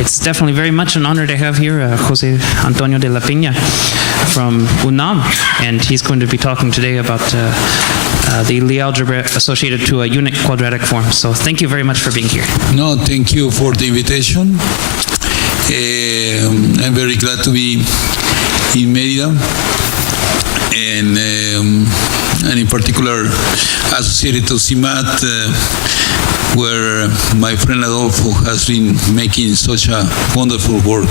It's definitely very much an honor to have here Jose-Antonio-de-la-pena from UNAM, and he's going to be talking today about the Lie algebra associated to a unit quadratic form. So thank you very much for being here. No, thank you for the invitation. I'm very glad to be in Mérida, and in particular associated to CIMAT, where my friend Adolfo has been making such a wonderful work.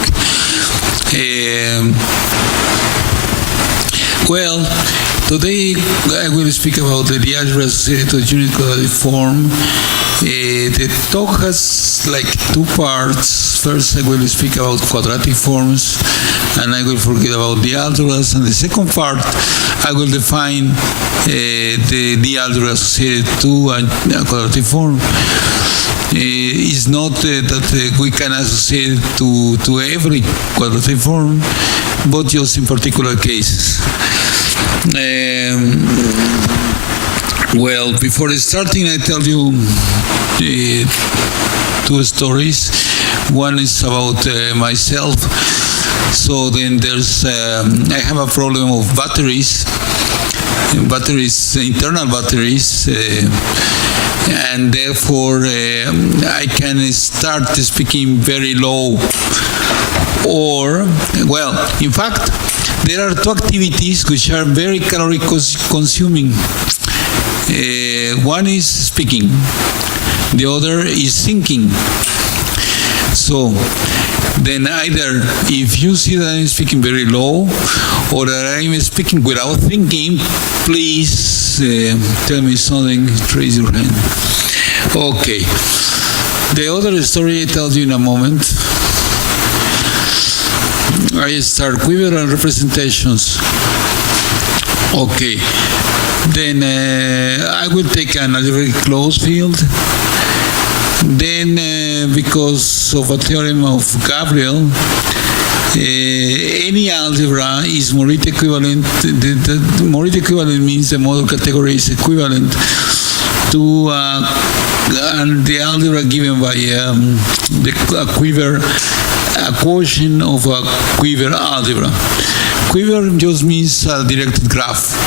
Well, today I will speak about the Lie algebra associated to unit quadratic form. The talk has like two parts. First, I will speak about quadratic forms, and I will forget about the algebras. And the second part, I will define the Lie algebra associated to a quadratic form. It's not that we can associate it to every quadratic form, but just in particular cases. Well, before starting, I tell you two stories. One is about myself. So then there's, I have a problem of batteries, internal batteries, and therefore I can start speaking very low. Or, well, in fact, there are two activities which are very caloric consuming. One is speaking, the other is thinking. So then either if you see that I'm speaking very low or that I'm speaking without thinking, please tell me something, raise your hand. Okay. The other story I tell you in a moment. I start quiver and representations. Okay. Then I will take an algebraic closed field. Then, because of a theorem of Gabriel, any algebra is Morita equivalent. The Morita equivalent means the model category is equivalent to the algebra given by a quiver, a quotient of a quiver algebra. Quiver just means a directed graph.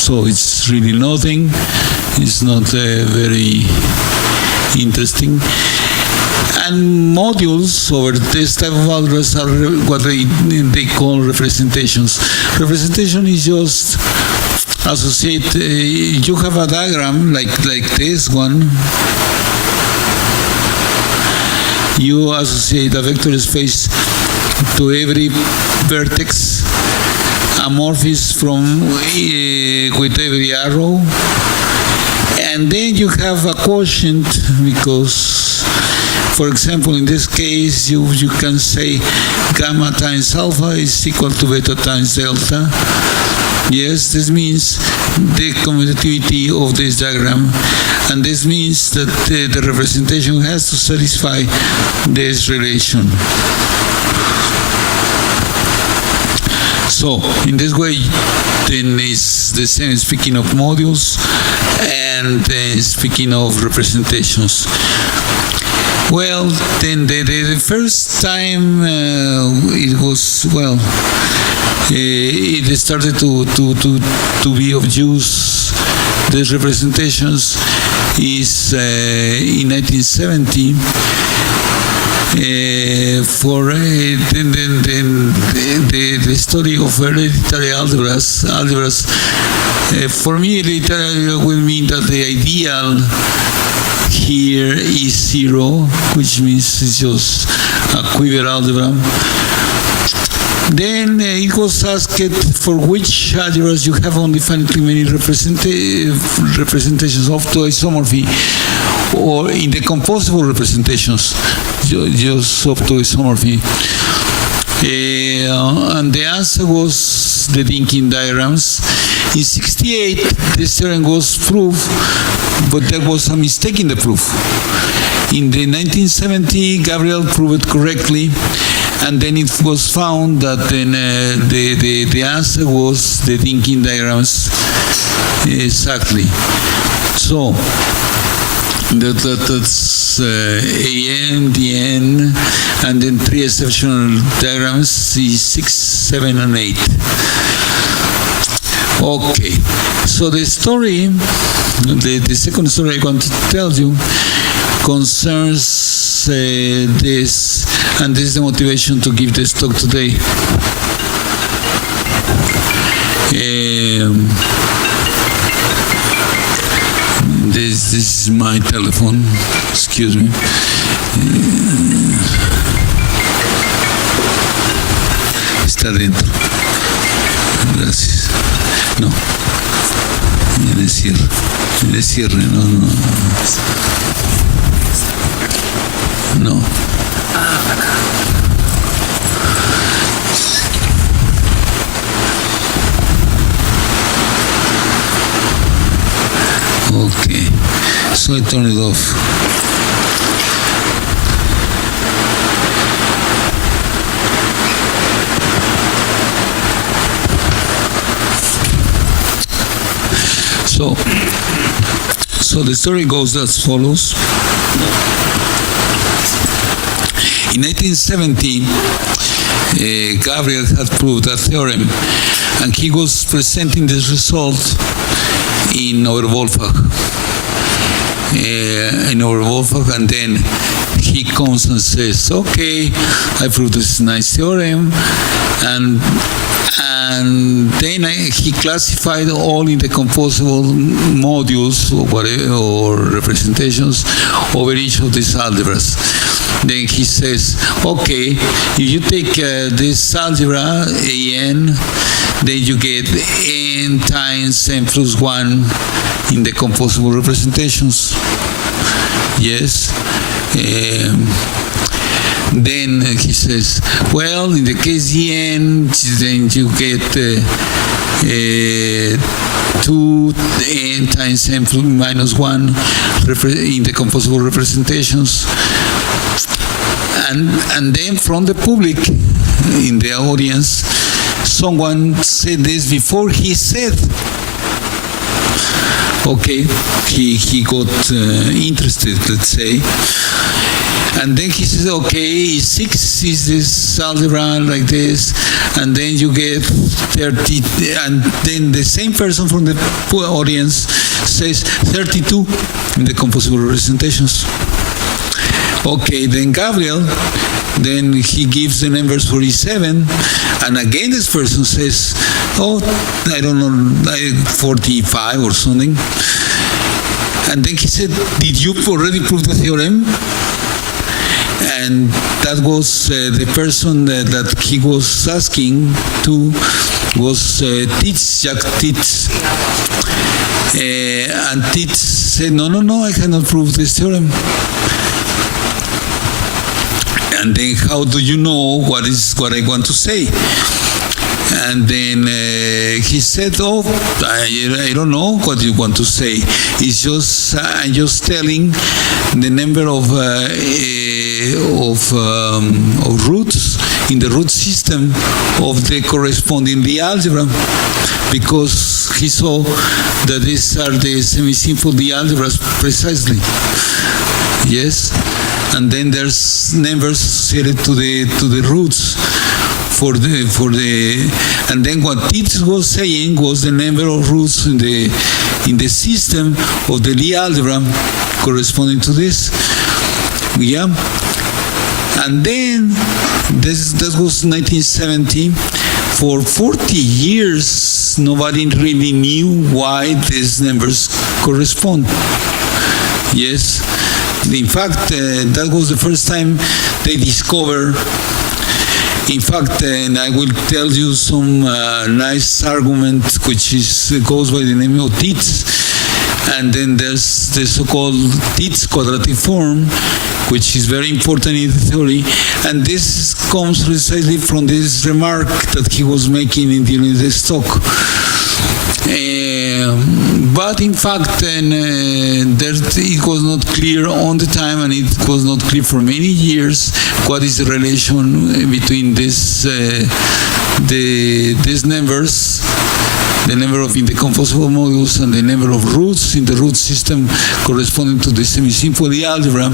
So it's really nothing. It's not very interesting. And modules over this type of algebras are what they call representations. Representation is just associate. You have a diagram like this one. You associate a vector space to every vertex, amorphous from with every arrow, and then you have a quotient because, for example, in this case, you can say gamma times alpha is equal to beta times delta. Yes, this means the commutativity of this diagram, and this means that the representation has to satisfy this relation. So, in this way, then it's the same speaking of modules and speaking of representations. Well, then the first time it was, well, it started to be of use, these representations, is in 1970. For the study of hereditary algebras, for me, hereditary will mean that the ideal here is 0, which means it's just a quiver algebra. Then it was asked for which algebras you have only finitely many representations of to isomorphy, or in the composable representations, just up to isomorphy. And the answer was the linking diagrams. In 1968, this theorem was proved, but there was a mistake in the proof. In the 1970, Gabriel proved it correctly, and then it was found that then the answer was the linking diagrams exactly. So that's AM, the exceptional diagrams, C6, 7, and 8. Okay, so the story, the second story I want to tell you concerns this, and this is the motivation to give this talk today. This is my telephone, excuse me. Está dentro. Gracias. No. Le cierre, no. No. Okay, so I turn it off. So the story goes as follows. In 1870, Gabriel had proved a theorem, and he was presenting this result in Oberwolfach. And then he comes and says, okay, I proved this nice theorem, and then he classified all in the composable modules or whatever, or representations over each of these algebras. Then he says, okay, if you take this algebra, AN, then you get n times n plus 1 in the composable representations. Yes. Then he says, well, in the case n, then you get 2n times n plus minus 1 in the composable representations. And then from the public, in the audience, someone said this before he said. Okay, he got interested, let's say. And then he says, okay, 6 is this algebra like this, and then you get 30, and then the same person from the audience says 32 in the composable representations. Okay, then Gabriel, then he gives the numbers 47, and again this person says, oh, I don't know, like 45 or something. And then he said, did you already prove the theorem? And that was the person that he was asking to was Jack Titz. And Titz said, no, I cannot prove this theorem. And then how do you know what I want to say? And then he said, oh, I don't know what you want to say. It's just, I'm just telling the number of roots in the root system of the corresponding Lie algebra, because he saw that these are the semi-simple Lie algebras precisely. Yes, and then there's numbers associated to the roots for the and then what Titz was saying was the number of roots in the system of the Lie algebra corresponding to this. Yeah. And then that was 1970. For 40 years, nobody really knew why these numbers correspond. Yes. In fact, that was the first time they discovered. In fact, and I will tell you some nice argument which goes by the name of Titz. And then there's the so-called Titz quadratic form, which is very important in the theory. And this comes precisely from this remark that he was making during this talk. But in fact, it was not clear on the time, and it was not clear for many years what is the relation between these numbers, the number of indecomposable modules, and the number of roots in the root system corresponding to the semi-simple algebra.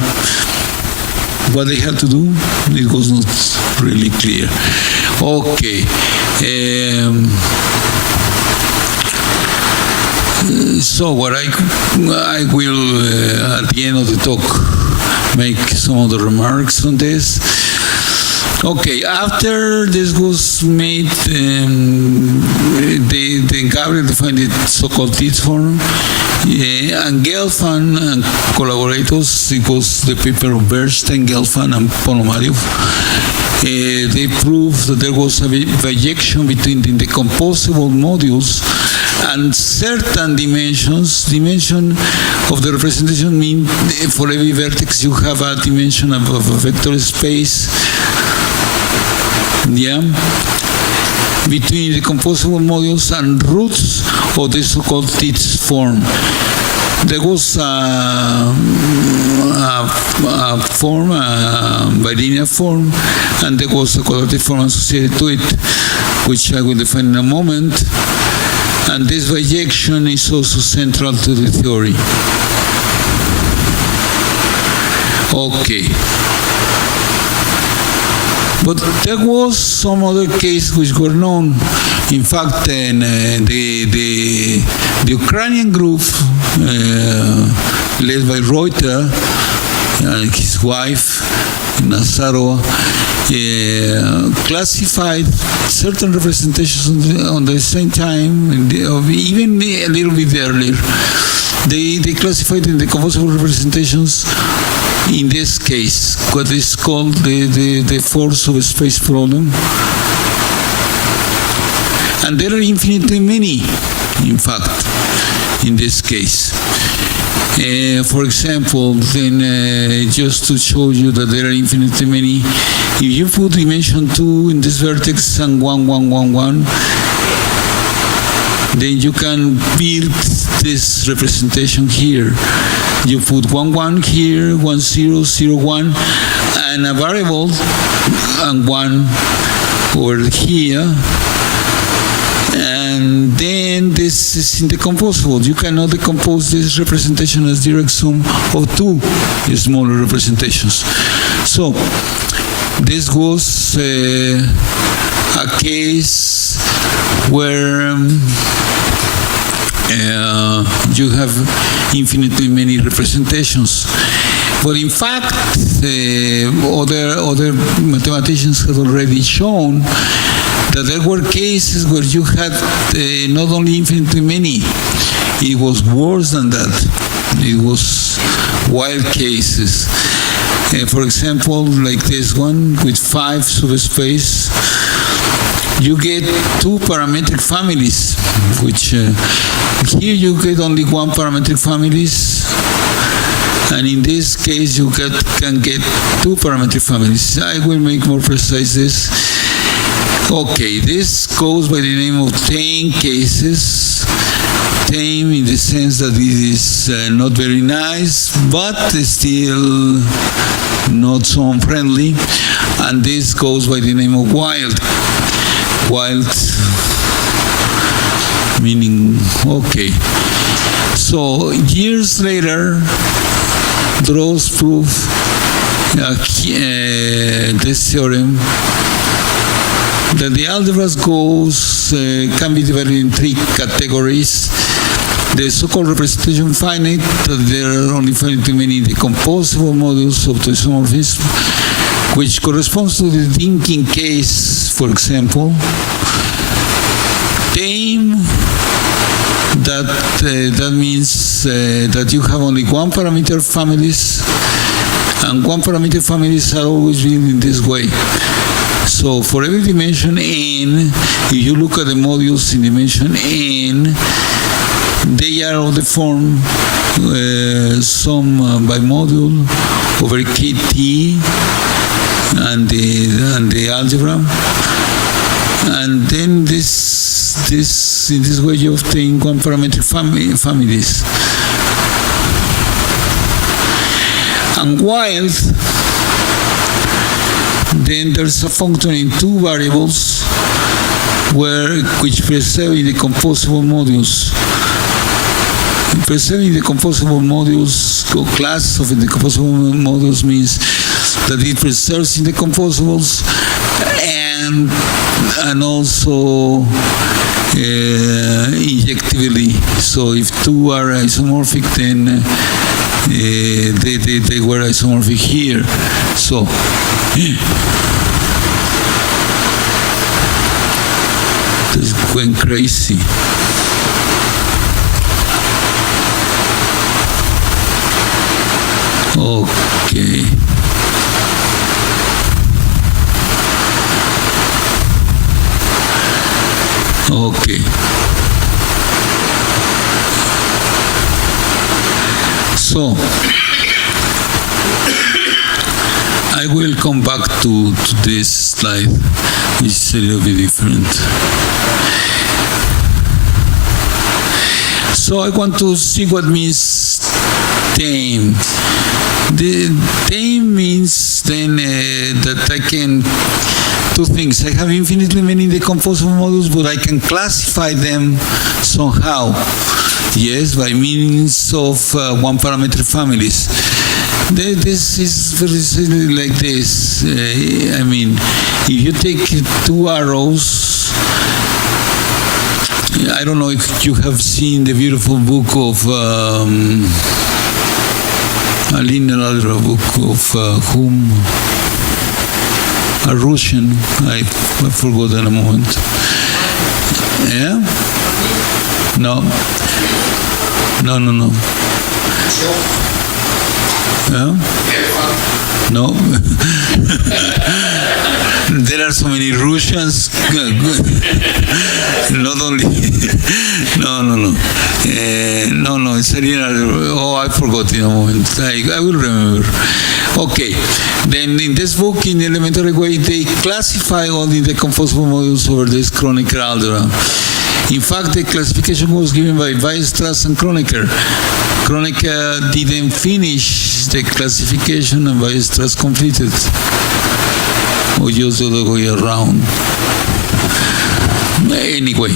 what they had to do, it was not really clear. Okay. So what I will, at the end of the talk, make some of the remarks on this. Okay, after this was made, Gabriel defined the so-called teeth form, and Gelfand and collaborators, it was the paper of Bernstein, Gelfand, and Ponomarev. They proved that there was a bijection between the decomposable modules and certain dimensions. Dimension of the representation means for every vertex you have a dimension of a vector space. Yeah, between the decomposable modules and roots of the so-called teeth form. There was a form, a bilinear form, and there was a quadratic form associated to it, which I will define in a moment. And this bijection is also central to the theory. Okay. But there was some other cases which were known. In fact, the Ukrainian group, led by Reuter and his wife, Nazarova, classified certain representations on the same time, even a little bit earlier. They classified in the decomposable representations in this case, what is called the force of space problem. And there are infinitely many, in fact, in this case. For example, then just to show you that there are infinitely many, if you put dimension 2 in this vertex and 1, 1, 1, 1, then you can build this representation here. You put 1, 1 here, 1, 0, 0, 1, and a variable, and 1 over here. And then this is indecomposable. You cannot decompose this representation as direct sum of two smaller representations. So this was a case where you have infinitely many representations. But in fact, other mathematicians have already shown that there were cases where you had not only infinitely many, it was worse than that. It was wild cases. For example, like this one with 5 subspace, you get 2 parametric families, which here you get only 1 parametric families, and in this case you can get 2 parametric families. I will make more precise this. Okay, this goes by the name of tame cases. Tame in the sense that it is not very nice, but still not so unfriendly. And this goes by the name of wild. Wild meaning, okay. So years later, Droz proved this theorem that the algebras can be divided in 3 categories. The so-called representation finite, that there are only finitely many decomposable modules of the isomorphism, which corresponds to the thinking case, for example. Tame, that means that you have only 1 parameter families, and 1 parameter families are always being in this way. So for every dimension n, if you look at the modules in dimension n, they are of the form sum by module over kt and the algebra, and then this in this way you obtain 1 parametric families. And wild, then there's a function in 2 variables which preserve the decomposable modules. Preserving the decomposable modules, or classes of the decomposable modules, means that it preserves in the composables, and also injectively. So if two are isomorphic, then they were isomorphic here. So this went crazy. Okay. Okay. So I will come back to this slide, which is a little bit different. So I want to see what means tame. The tame means then that I can two things. I have infinitely many decomposable modules, but I can classify them somehow. Yes, by means of one parameter families. This is very simply like this. I mean, if you take two arrows, I don't know if you have seen the beautiful book of a linear algebra book of whom? A Russian, I forgot in a moment. Yeah? No. Yeah? No. There are so many Russians. Not only. No. It's a linear. Oh, I forgot in a moment. I will remember. Okay. Then in this book, in elementary way, they classify all the decomposable modules over this Kronecker algebra. In fact, the classification was given by Weierstrass and Kronecker. Kronecker didn't finish the classification and Weierstrass completed. Or just the other way around. Anyway,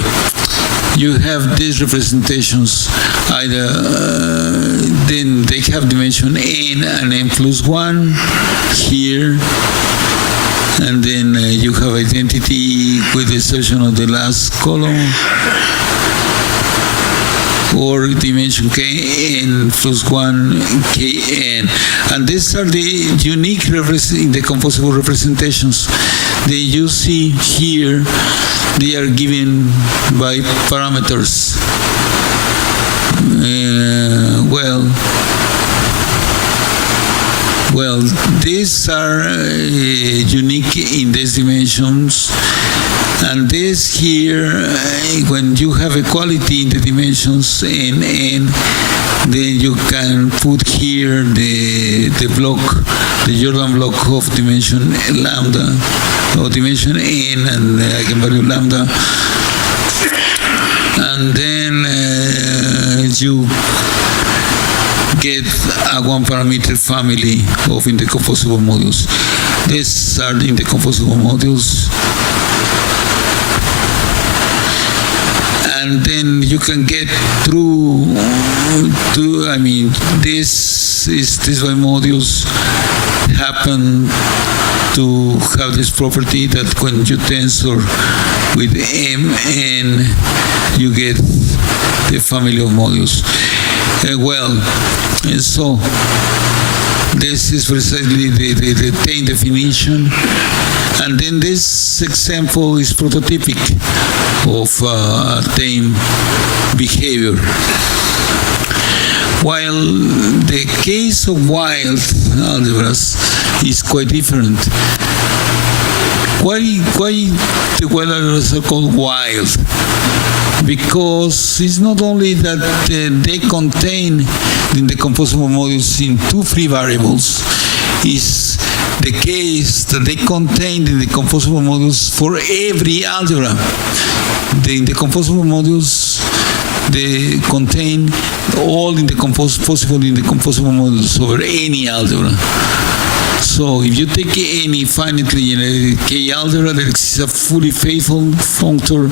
you have these representations either, then they have dimension n and n plus 1 here, and then you have identity with the exception of the last column, or dimension kn plus 1 kn. And these are the unique decomposable representations that you see here. They are given by parameters. Well, these are unique in these dimensions. And this here, when you have equality in the dimensions n, then you can put here the block, the Jordan block of dimension lambda, or dimension n, and eigenvalue lambda. And then you get a one-parameter family of indecomposable modules. These are the indecomposable modules. And then you can get through to, I mean, these modules happen to have this property that when you tensor with Mn, you get the family of modules. So this is precisely the tame definition. And then this example is prototypic of tame behavior. While the case of wild algebras is quite different. Why the wild algebras are called wild? Because it's not only that they contain the decomposable modules in two free variables, it's the case that they contain the decomposable modules for every algebra. The decomposable modules, they contain all possible indecomposable modules over any algebra. So if you take any finitely generated K algebra, there exists a fully faithful functor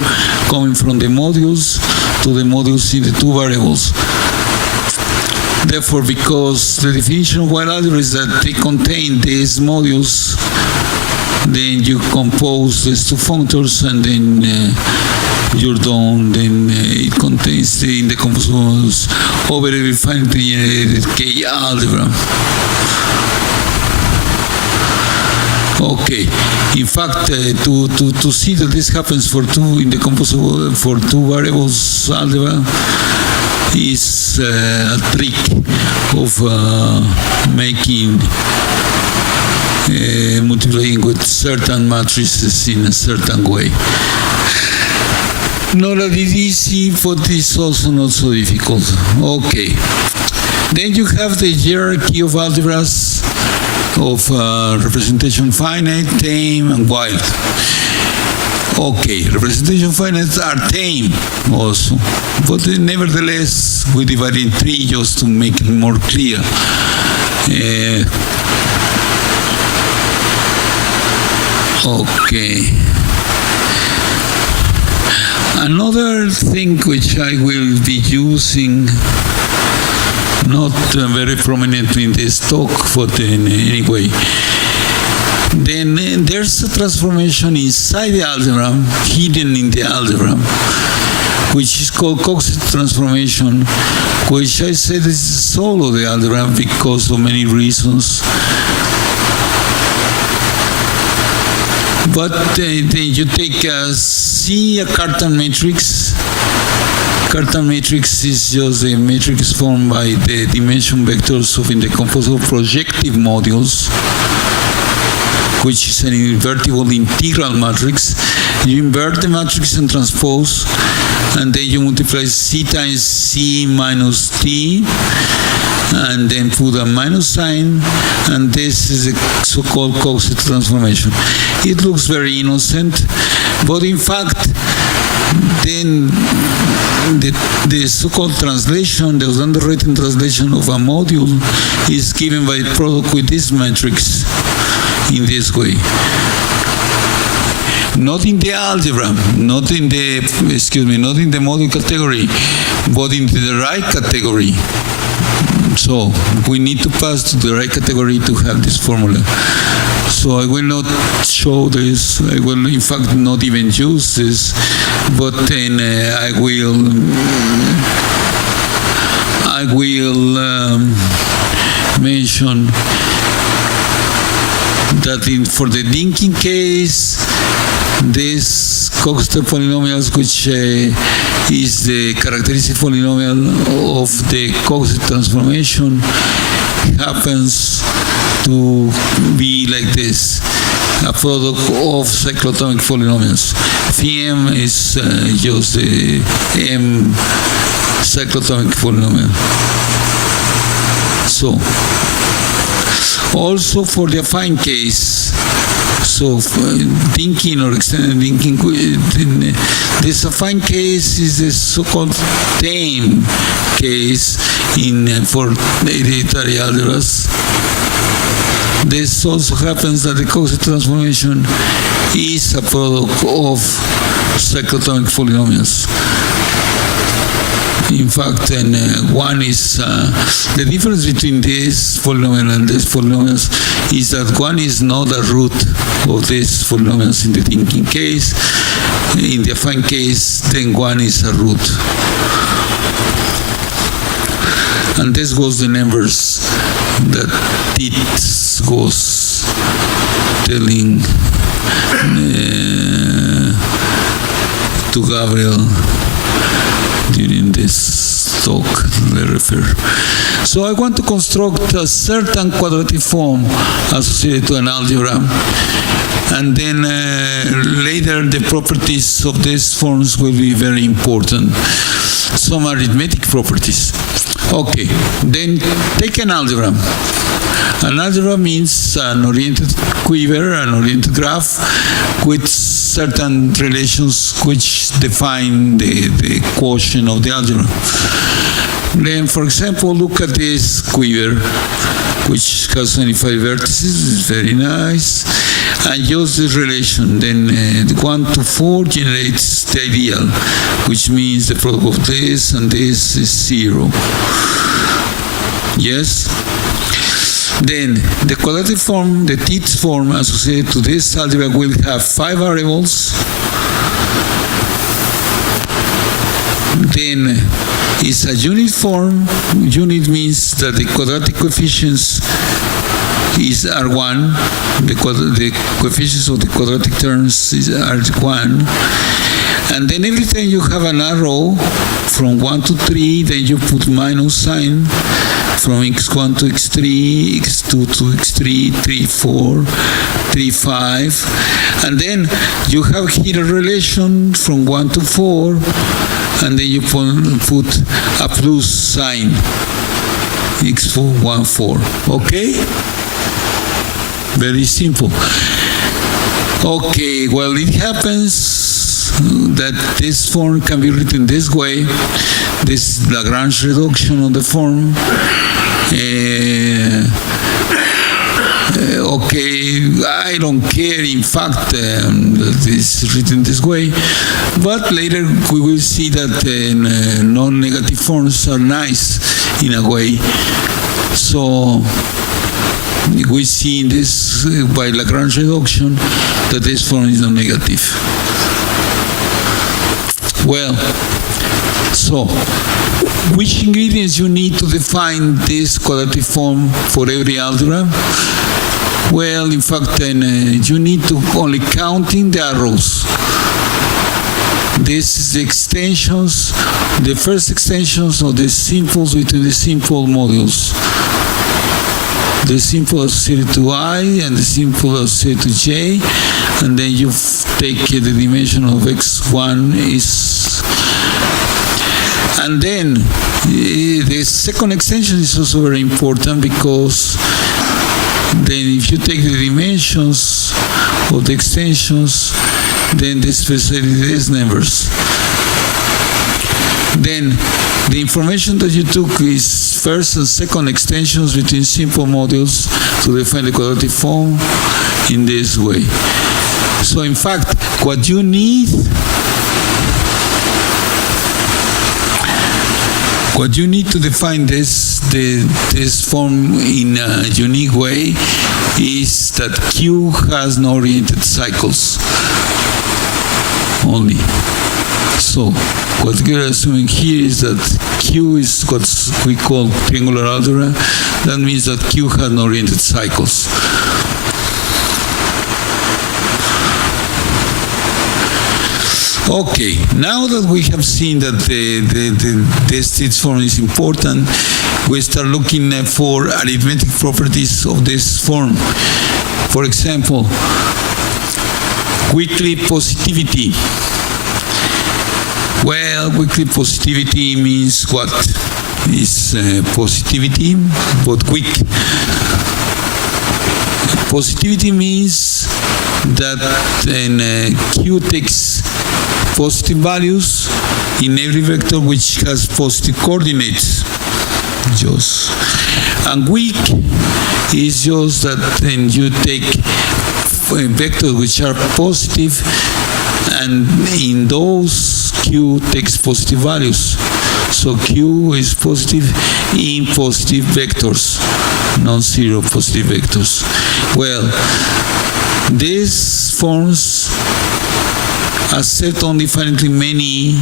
coming from the modules to the modules in the two variables. Therefore, because the definition of Lie algebra is that they contain these modules, then you compose these two functors, and then you're done. Then it contains the indecomposables over a finitely generated K algebra. Okay. In fact, to see that this happens for two indecomposable, for two variables algebra is a trick of making multiplying with certain matrices in a certain way. Not that it's easy, but it's also not so difficult. Okay. Then you have the hierarchy of algebras of representation finite, tame, and wild. Okay, representation finite are tame also, but nevertheless we divide in three just to make it more clear. Okay. Another thing which I will be using, not very prominently in this talk, but in any way, then there's a transformation inside the algebra, hidden in the algebra, which is called Coxeter transformation, which I said is the soul of the algebra because of many reasons. But then you take a cartel matrix. Cartel matrix is just a matrix formed by the dimension vectors of indecomposable projective modules, which is an invertible integral matrix. You invert the matrix and transpose, and then you multiply C times C minus T, and then put a minus sign, and this is a so-called Coxeter transformation. It looks very innocent, but in fact, then the so-called translation, the underwritten translation of a module is given by product with this matrix in this way. Not in the algebra, not in the module category, but in the right category. So we need to pass to the right category to have this formula. So I will not show this. I will, in fact, not even use this. But then I will mention that for the thinking case, this Coxeter polynomials, which is the characteristic polynomial of the Coxeter transformation, happens to be like this, a product of cyclotomic polynomials. Phi m is just the m cyclotomic polynomial. So, also for the affine case, so thinking or extended thinking, this affine case is a so-called tame case for hereditary algebras. This also happens that the Coxeter transformation is a product of cyclotomic polynomials. In fact, one is the difference between this polynomial and this polynomials is that one is not a root of these polynomials in the thinking case. In the affine case, then one is a root. And this was the numbers that it was telling to Gabriel during this talk, I refer. So I want to construct a certain quadratic form associated to an algebra, and then later the properties of these forms will be very important. Some arithmetic properties. Okay, then take an algebra. An algebra means an oriented quiver, an oriented graph with certain relations which define the quotient of the algebra. Then, for example, look at this quiver, which has 25 vertices, it's very nice, and use this relation. Then 1 to 4 generates the ideal, which means the product of this and this is 0. Yes? Then the quadratic form, the teeth form associated to this algebra will have 5 variables. Then it's a unit form. Unit means that the quadratic coefficients are 1. The coefficients of the quadratic terms are 1. And then every time you have an arrow from 1 to 3, then you put minus sign from x1 to x3, x2 to x3, 3, 4, 3, 5. And then you have here a relation from 1 to 4, and then you put a plus sign, x4, 1, 4. Okay? Very simple. Okay, well, it happens that this form can be written this way. This is Lagrange reduction of the form. Okay, I don't care, in fact, that it's written this way, but later we will see that non-negative forms are nice in a way. So we see in this, by Lagrange reduction, that this form is non-negative. Well, so which ingredients you need to define this quadratic form for every algebra? Well, in fact, you need to only counting the arrows. This is the extensions, the first extensions of the simples between the simple modules. The simple associated to I and the simple associated to J, and then you take the dimension of x1 is, and then the second extension is also very important, because then if you take the dimensions of the extensions, then the specificity is numbers. Then the information that you took is first and second extensions between simple modules to define the quadratic form in this way. So in fact, what you need to define this form in a unique way is that Q has no oriented cycles only. So what we're assuming here is that Q is what we call triangular algebra. That means that Q has no oriented cycles. Okay, now that we have seen that this form is important, we start looking for arithmetic properties of this form. For example, weakly positivity. Well, weakly positivity means what? Is positivity, but weak. Positivity means that Q takes positive values in every vector which has positive coordinates. And weak is just that then you take vectors which are positive, and in those Q takes positive values. So Q is positive in positive vectors, non-zero positive vectors. Well, these forms accept only finitely many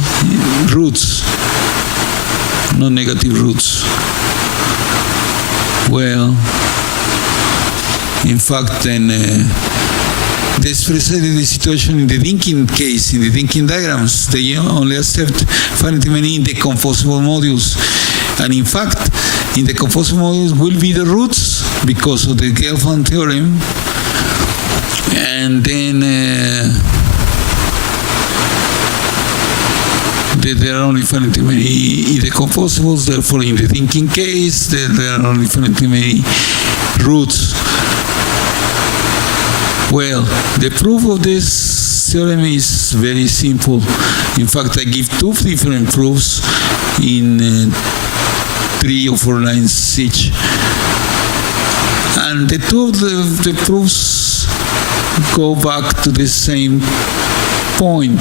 roots, non-negative roots. Well, in fact, then this precisely the situation in the thinking case, in the thinking diagrams. They only accept finitely many decomposable modules. And in fact, in the decomposable modules will be the roots because of the Gelfand theorem. And then there are only finitely many decomposables. Therefore, in the thinking case, there are only finitely many roots. Well, the proof of this theorem is very simple. In fact, I give two different proofs in 3 or 4 lines each. And the two of the proofs go back to the same point.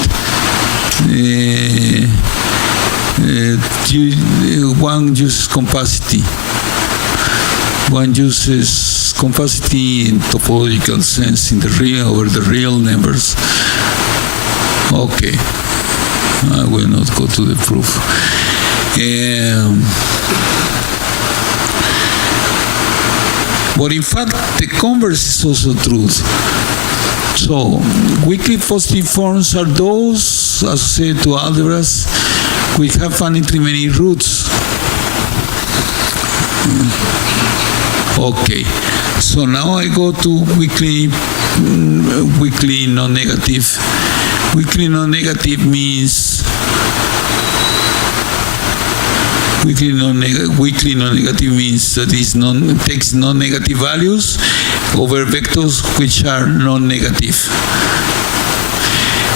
One uses compacity. one uses compacity in topological sense in the real over the real numbers. Okay, I will not go to the proof. But in fact, the converse is also true. So, weakly positive forms are those associated to algebras which have finitely many roots. Okay, so now I go to weakly non-negative. Weakly non-negative means weakly non-negative means that it takes non-negative values over vectors which are non-negative.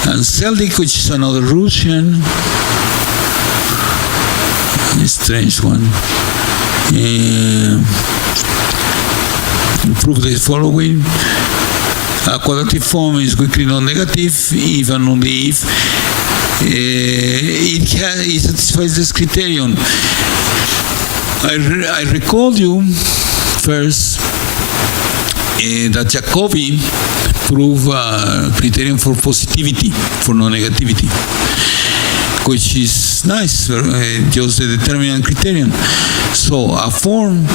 And Celtic, which is another Russian, a strange one, prove the following. A quadratic form is weakly non-negative if and only if it satisfies this criterion. I recall you first that Jacobi proved a criterion for positivity, for non-negativity, which is nice, just the determinant criterion. So a form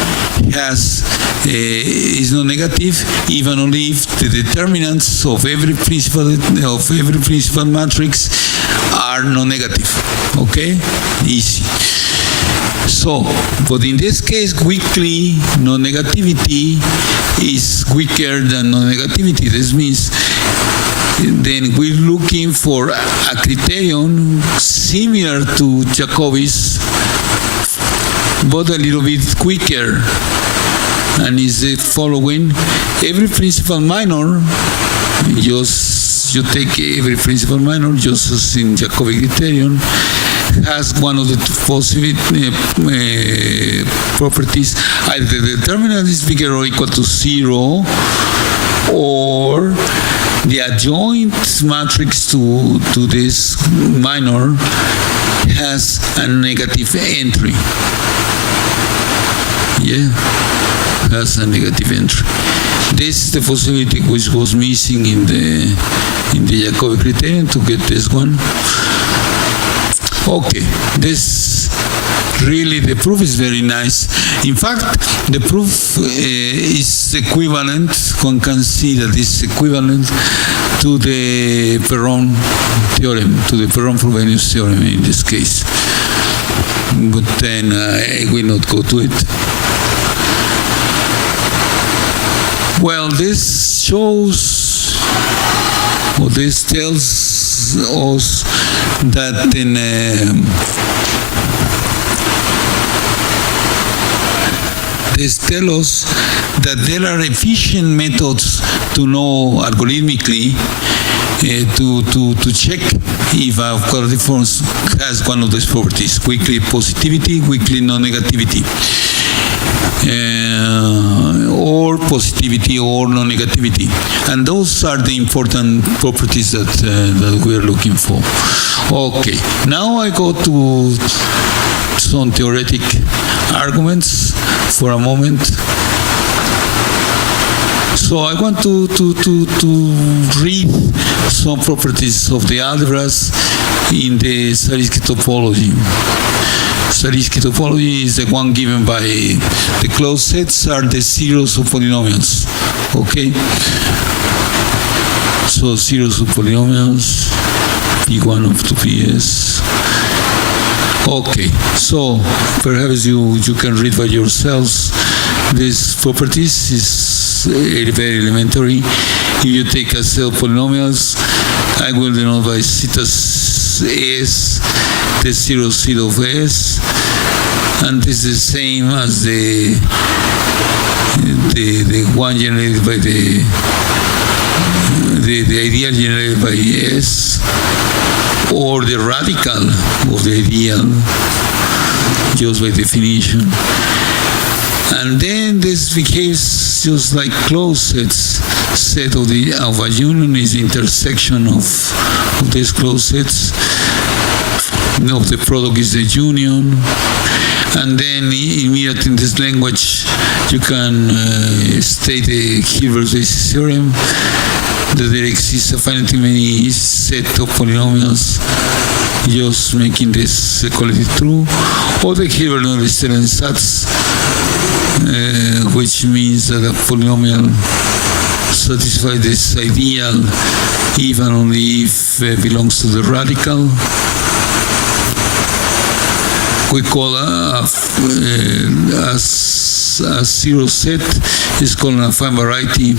is non-negative even only if the determinants of every principal matrix are non-negative. Okay, easy. So, but in this case, weakly non-negativity is weaker than non-negativity. This means then we're looking for a criterion similar to Jacobi's, but a little bit quicker. And is the following: every principal minor, you take every principal minor, just as in Jacobi criterion, has one of the possible properties. Either the determinant is bigger or equal to 0, or the adjoint matrix to this minor has a negative entry. Yeah, has a negative entry. This is the possibility which was missing in the Jacobi criterion to get this one. Okay, this really, the proof is very nice. In fact, the proof is equivalent, one can see that it's equivalent to the Perron theorem, to the Perron-Frobenius theorem in this case. But then I will not go to it. Well, this shows, or this tells us that in this tells us that there are efficient methods to know algorithmically to check if a quadratic form has one of these properties: weakly positivity, weakly non-negativity, or positivity or non-negativity. And those are the important properties that we are looking for. Okay, now I go to some theoretic arguments for a moment. So I want to read some properties of the algebras in the Zariski topology. Zariski topology is the one given by the closed sets are the zeros of polynomials. Okay? So zeros of polynomials, P1 of 2Ps. Okay, so perhaps you can read by yourselves these properties. Is very elementary. If you take a set of polynomials, I will denote by zeta s, the 0, 0 of s, and this is the same as the one generated by the ideal generated by s, or the radical of the ideal, just by definition. And then this behaves just like closed sets. Set of a union is the intersection of these closed sets. Of the product is the union. And then immediately in this language, you can state the Hilbert's basis theorem, that there exists a finitely many set of polynomials, just making this equality true, or the Hilbert non-restricted sets, which means that a polynomial satisfies this ideal if and only if it belongs to the radical. We call a zero set is called a fine variety,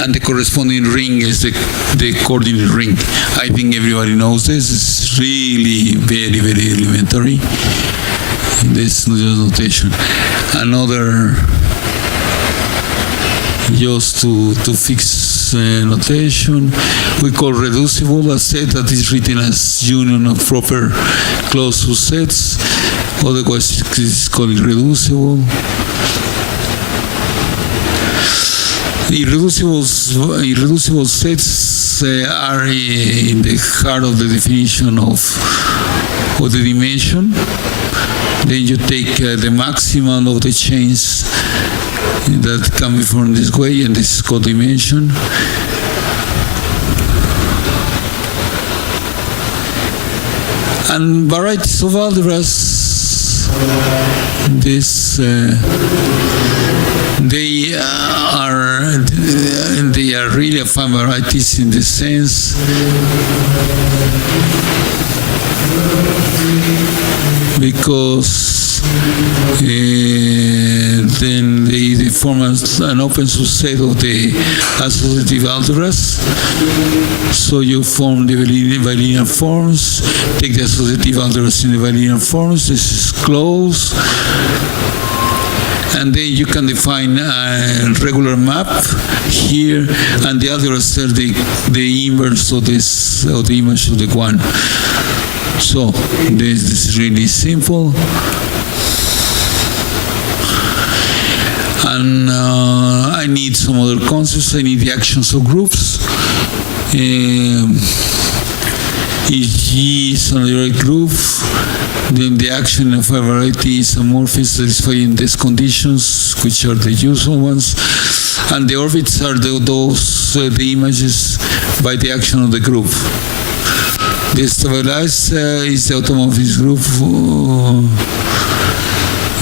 and the corresponding ring is the coordinate ring. I think everybody knows this. It's really very, very elementary. This notation. Another, just to fix notation, we call reducible a set that is written as union of proper closed sets. Otherwise, it's called irreducible. Irreducible sets are in the heart of the definition of the dimension. Then you take the maximum of the chains that can be formed this way, and this is called dimension. And varieties of algebras, they are really fine varieties in the sense because then they form an open subset of the associative algebras. So you form the bilinear forms, take the associative algebras in the bilinear forms, this is closed. And then you can define a regular map here, and the algebras are the inverse of this, of the image of the one. So this is really simple. And I need some other concepts. I need the actions of groups. If G is an algebraic group, then the action of a variety is amorphic, satisfying these conditions, which are the usual ones. And the orbits are the images by the action of the group. The stabilized is the automorphic group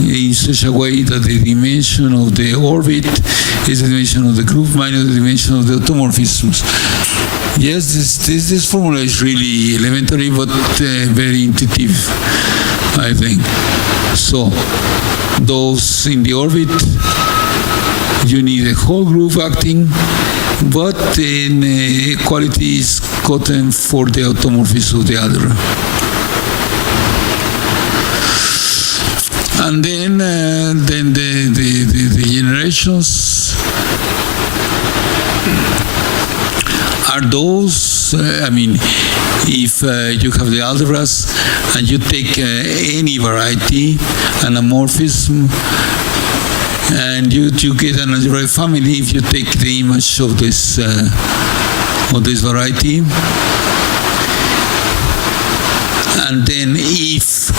in such a way that the dimension of the orbit is the dimension of the group minus the dimension of the automorphisms. Yes, this formula is really elementary, but very intuitive, I think. So, those in the orbit, you need a whole group acting, but then equality is gotten for the automorphism of the algebra. And then the generations are those, if you have the algebras and you take any variety, an amorphism, and you get an algebraic family if you take the image of this variety. And then if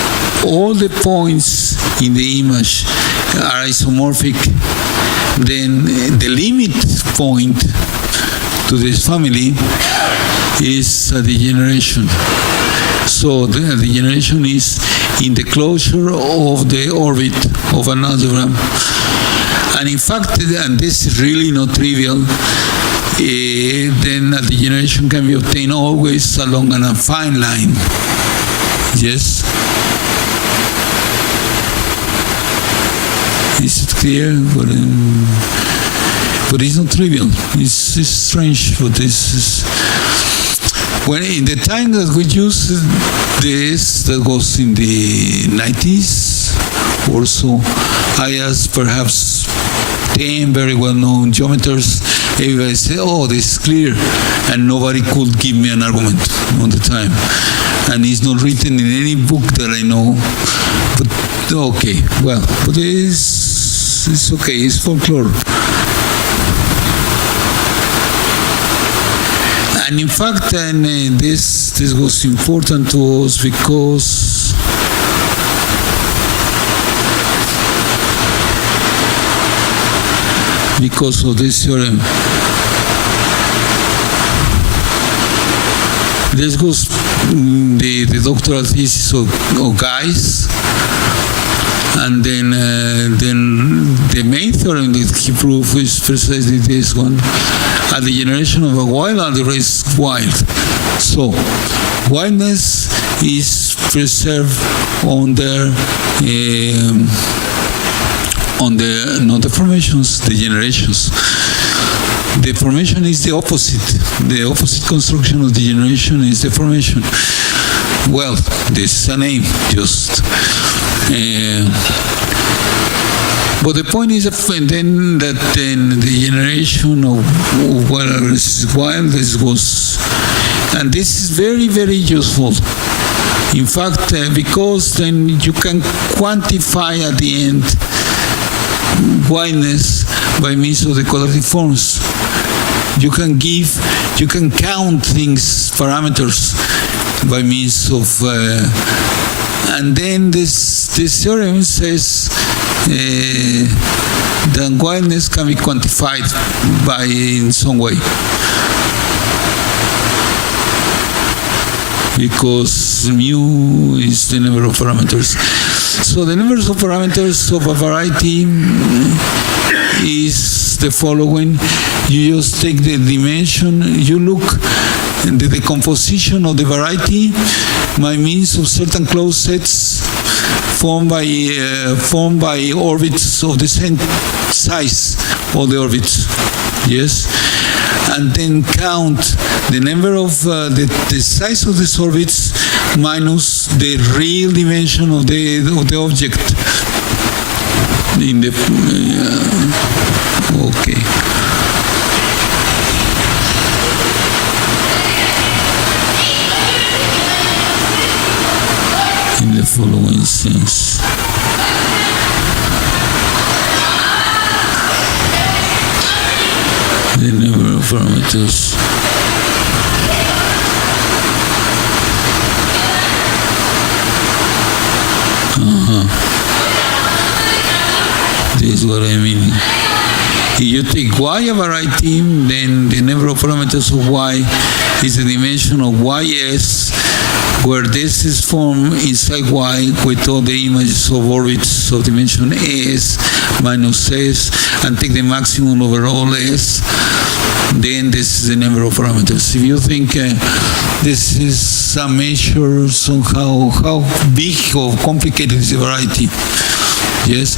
all the points in the image are isomorphic, then the limit point to this family is a degeneration. So the degeneration is in the closure of the orbit of an algebra. And in fact, and this is really not trivial, then a degeneration can be obtained always along an affine line. Yes? Is it clear? But it's not trivial. It's strange, but this is... When in the time that we used this, that was in the 90s or so, I asked perhaps 10 very well-known geometers. Everybody said, oh, this is clear. And nobody could give me an argument on the time. And it's not written in any book that I know. But okay, well, but it's okay, it's folklore. And in fact, this was important to us because because of this theorem. This was the doctoral thesis of Guy's, and then the main theorem that he proved is precisely this one. At the generation of a wild algebra is wild. So, wildness is preserved under not the formations, the generations. The formation is the opposite. The opposite construction of the generation is the formation. Well, this is a name, just. But the point is then the generation of wildness was, and this is very, very useful. In fact, because then you can quantify at the end wildness by means of the quadratic forms. You can count things, parameters, by means of, and then this theorem says that wildness can be quantified in some way. Because mu is the number of parameters. So the number of parameters of a variety is the following. You just take the dimension, you look at the decomposition of the variety by means of certain closed sets formed by orbits of the same size of the orbits. Yes? And then count the number of the size of these orbits minus the real dimension of the object. In the okay. In the following sense. The number of parameters this is what I mean. If you take y a variety, then the number of parameters of y is the dimension of ys, where this is formed inside y with all the images of orbits of dimension s minus s, and take the maximum over all s, then this is the number of parameters. If you think this is a measure somehow how big or complicated is the variety, yes.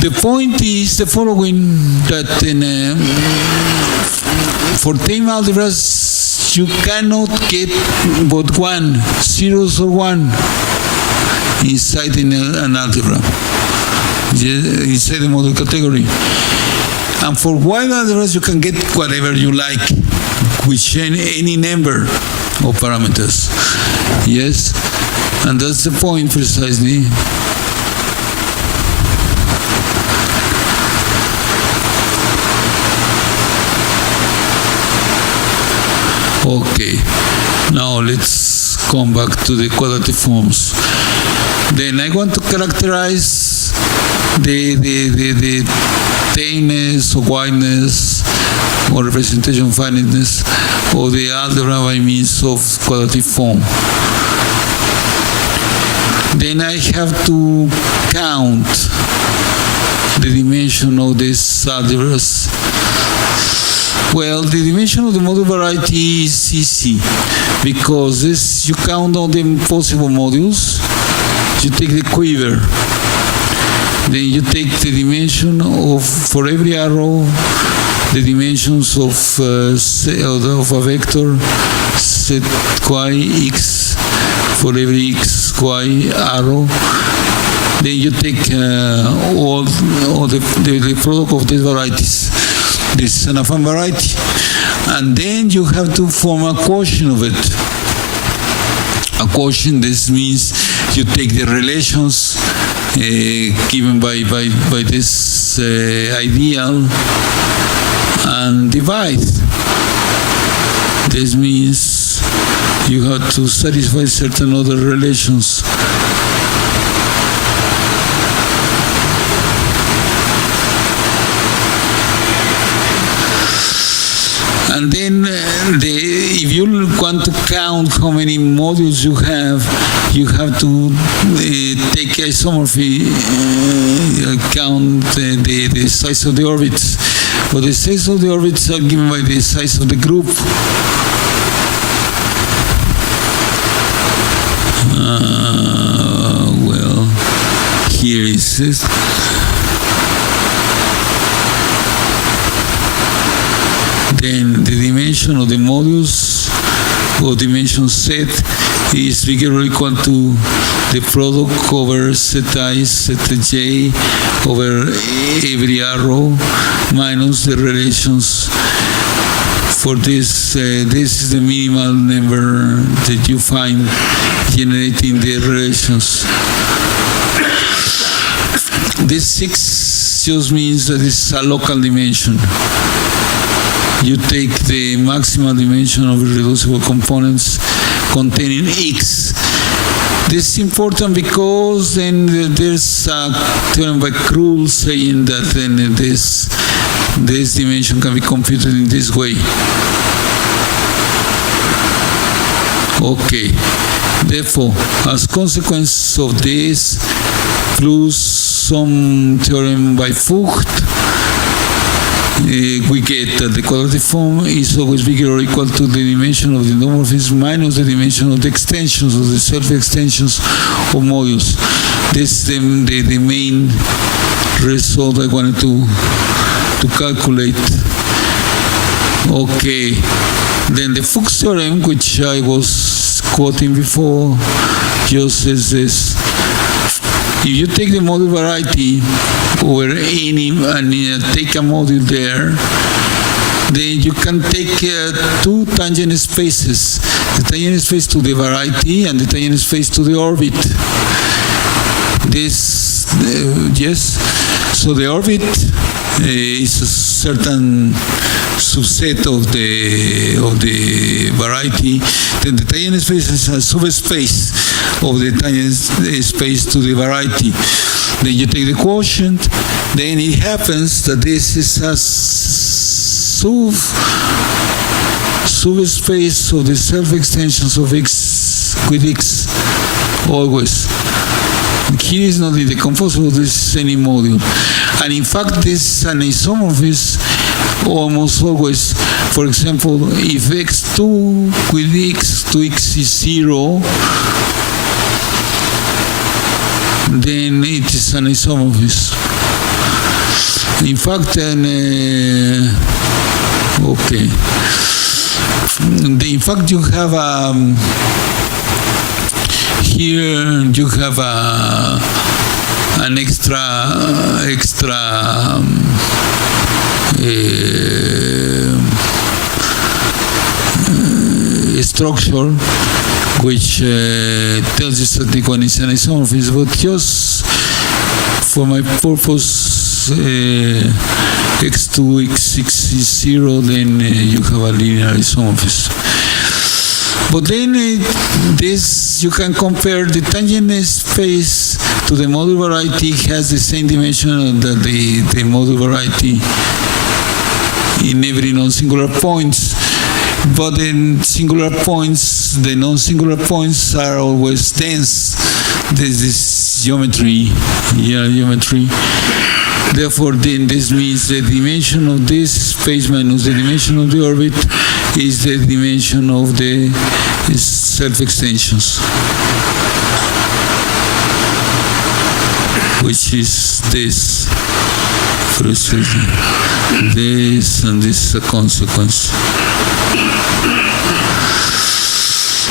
The point is the following, that for tame algebras you cannot get but one, zeros or one, inside an algebra, inside the model category. And for wild algebras you can get whatever you like, with any number of parameters. Yes? And that's the point precisely. Okay, now let's come back to the quadratic forms. Then I want to characterize the tameness or wideness or representation finiteness of the algebra by means of quadratic form. Then I have to count the dimension of these algebras. Well, the dimension of the module variety is easy, because this, you count all the possible modules, you take the quiver, then you take the dimension of, for every arrow, the dimensions of a vector, set y, x, for every x, y arrow. Then you take all the product of these varieties. This is an affine variety. And then you have to form a quotient of it. A quotient, this means you take the relations given by this ideal and divide. This means you have to satisfy certain other relations. And then if you want to count how many modules you have to take isomorphy, count the size of the orbits. But the size of the orbits are given by the size of the group. Well, here it says. Then the dimension of the modules or dimension set is bigger or equal to the product over set I, set j over every arrow minus the relations. For this, this is the minimal number that you find generating the relations. This 6 just means that it's a local dimension. You take the maximal dimension of irreducible components containing X. This is important because then there's a theorem by Cruz saying that then this dimension can be computed in this way. Okay. Therefore, as consequence of this, plus some theorem by Vogt, we get that the quadratic form is always bigger or equal to the dimension of the endomorphism minus the dimension of the extensions, of the self-extensions of modules. This is the main result I wanted to calculate. Okay. Then the Fuchs theorem, which I was quoting before, just says this. If you take the module variety over any and take a module there, then you can take two tangent spaces, the tangent space to the variety and the tangent space to the orbit. This, yes, so the orbit is a certain subset of the variety. Then the tangent space is a subspace of the tangent space to the variety. Then you take the quotient. Then it happens that this is a subspace of the self-extensions of X with X always. Here is not in the composable, this is any module. And in fact, this is an isomorphism almost always. For example, if x2 with x to x is 0, then it is an isomorphism. In fact, okay. In fact, you have here you have an extra structure which tells you that one is an isomorphism, but just for my purpose, x2, x6 is 0, then you have a linear isomorphism. But then this, you can compare the tangent space to the module variety has the same dimension that the module variety in every non-singular points. But in singular points, the non-singular points are always dense. There's this geometry. Therefore, then this means the dimension of this space minus the dimension of the orbit is the dimension of the self-extensions, which is this. This and this is a consequence.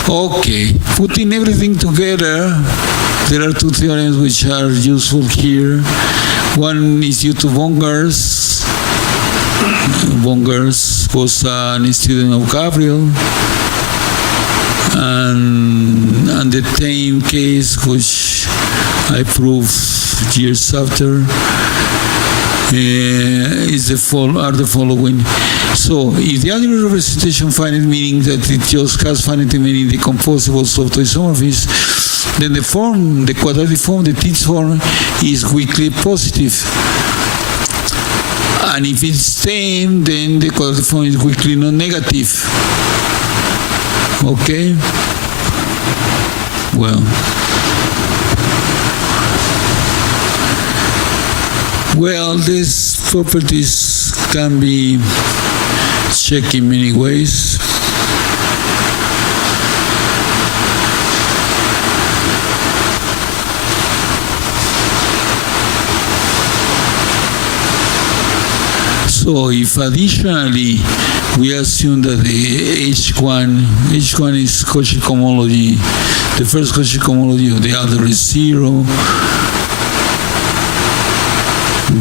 Okay, putting everything together, there are two theorems which are useful here. One is due to Bongars. Bongars was a student of Gabriel, and the same case which I proved years after are the following. So, if the algebra representation finite, meaning that it just has finite meaning decomposable isomorphism, then the form, the quadratic form, the T form, is weakly positive. And And if it's tame, then the quadratic form is weakly non-negative. Okay? Well, these properties can be checked in many ways. So if additionally we assume that the H1 is Cauchy cohomology, the first Cauchy cohomology of the algebra is 0,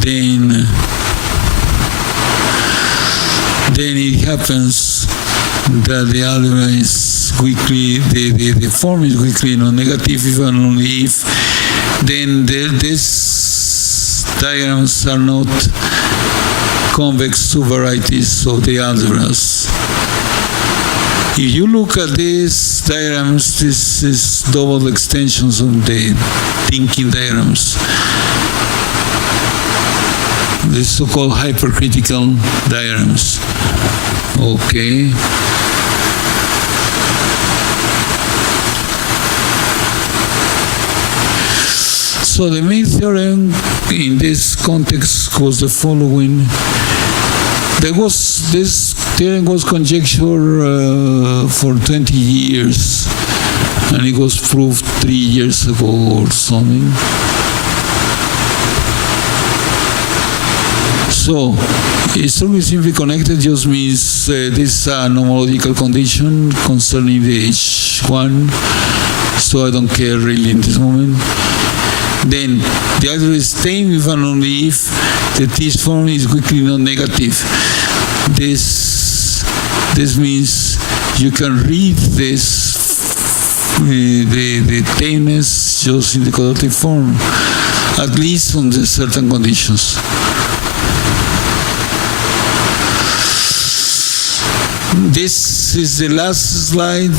then it happens that the algebra is weakly, the form is weakly non-negative if and only if, then these diagrams are not convex subvarieties of the algebras. If you look at these diagrams, this is double extensions of the thinking diagrams. The so-called hypercritical diagrams. Okay. So the main theorem in this context was the following. This theorem was conjectured for 20 years, and it was proved 3 years ago or something. So, strongly simply connected just means this is a nomological condition concerning the H1, so I don't care really in this moment. Then the algebra is tame if and only if the T form is weakly non-negative. This means you can read this the tameness just in the quadratic form, at least under certain conditions. This is the last slide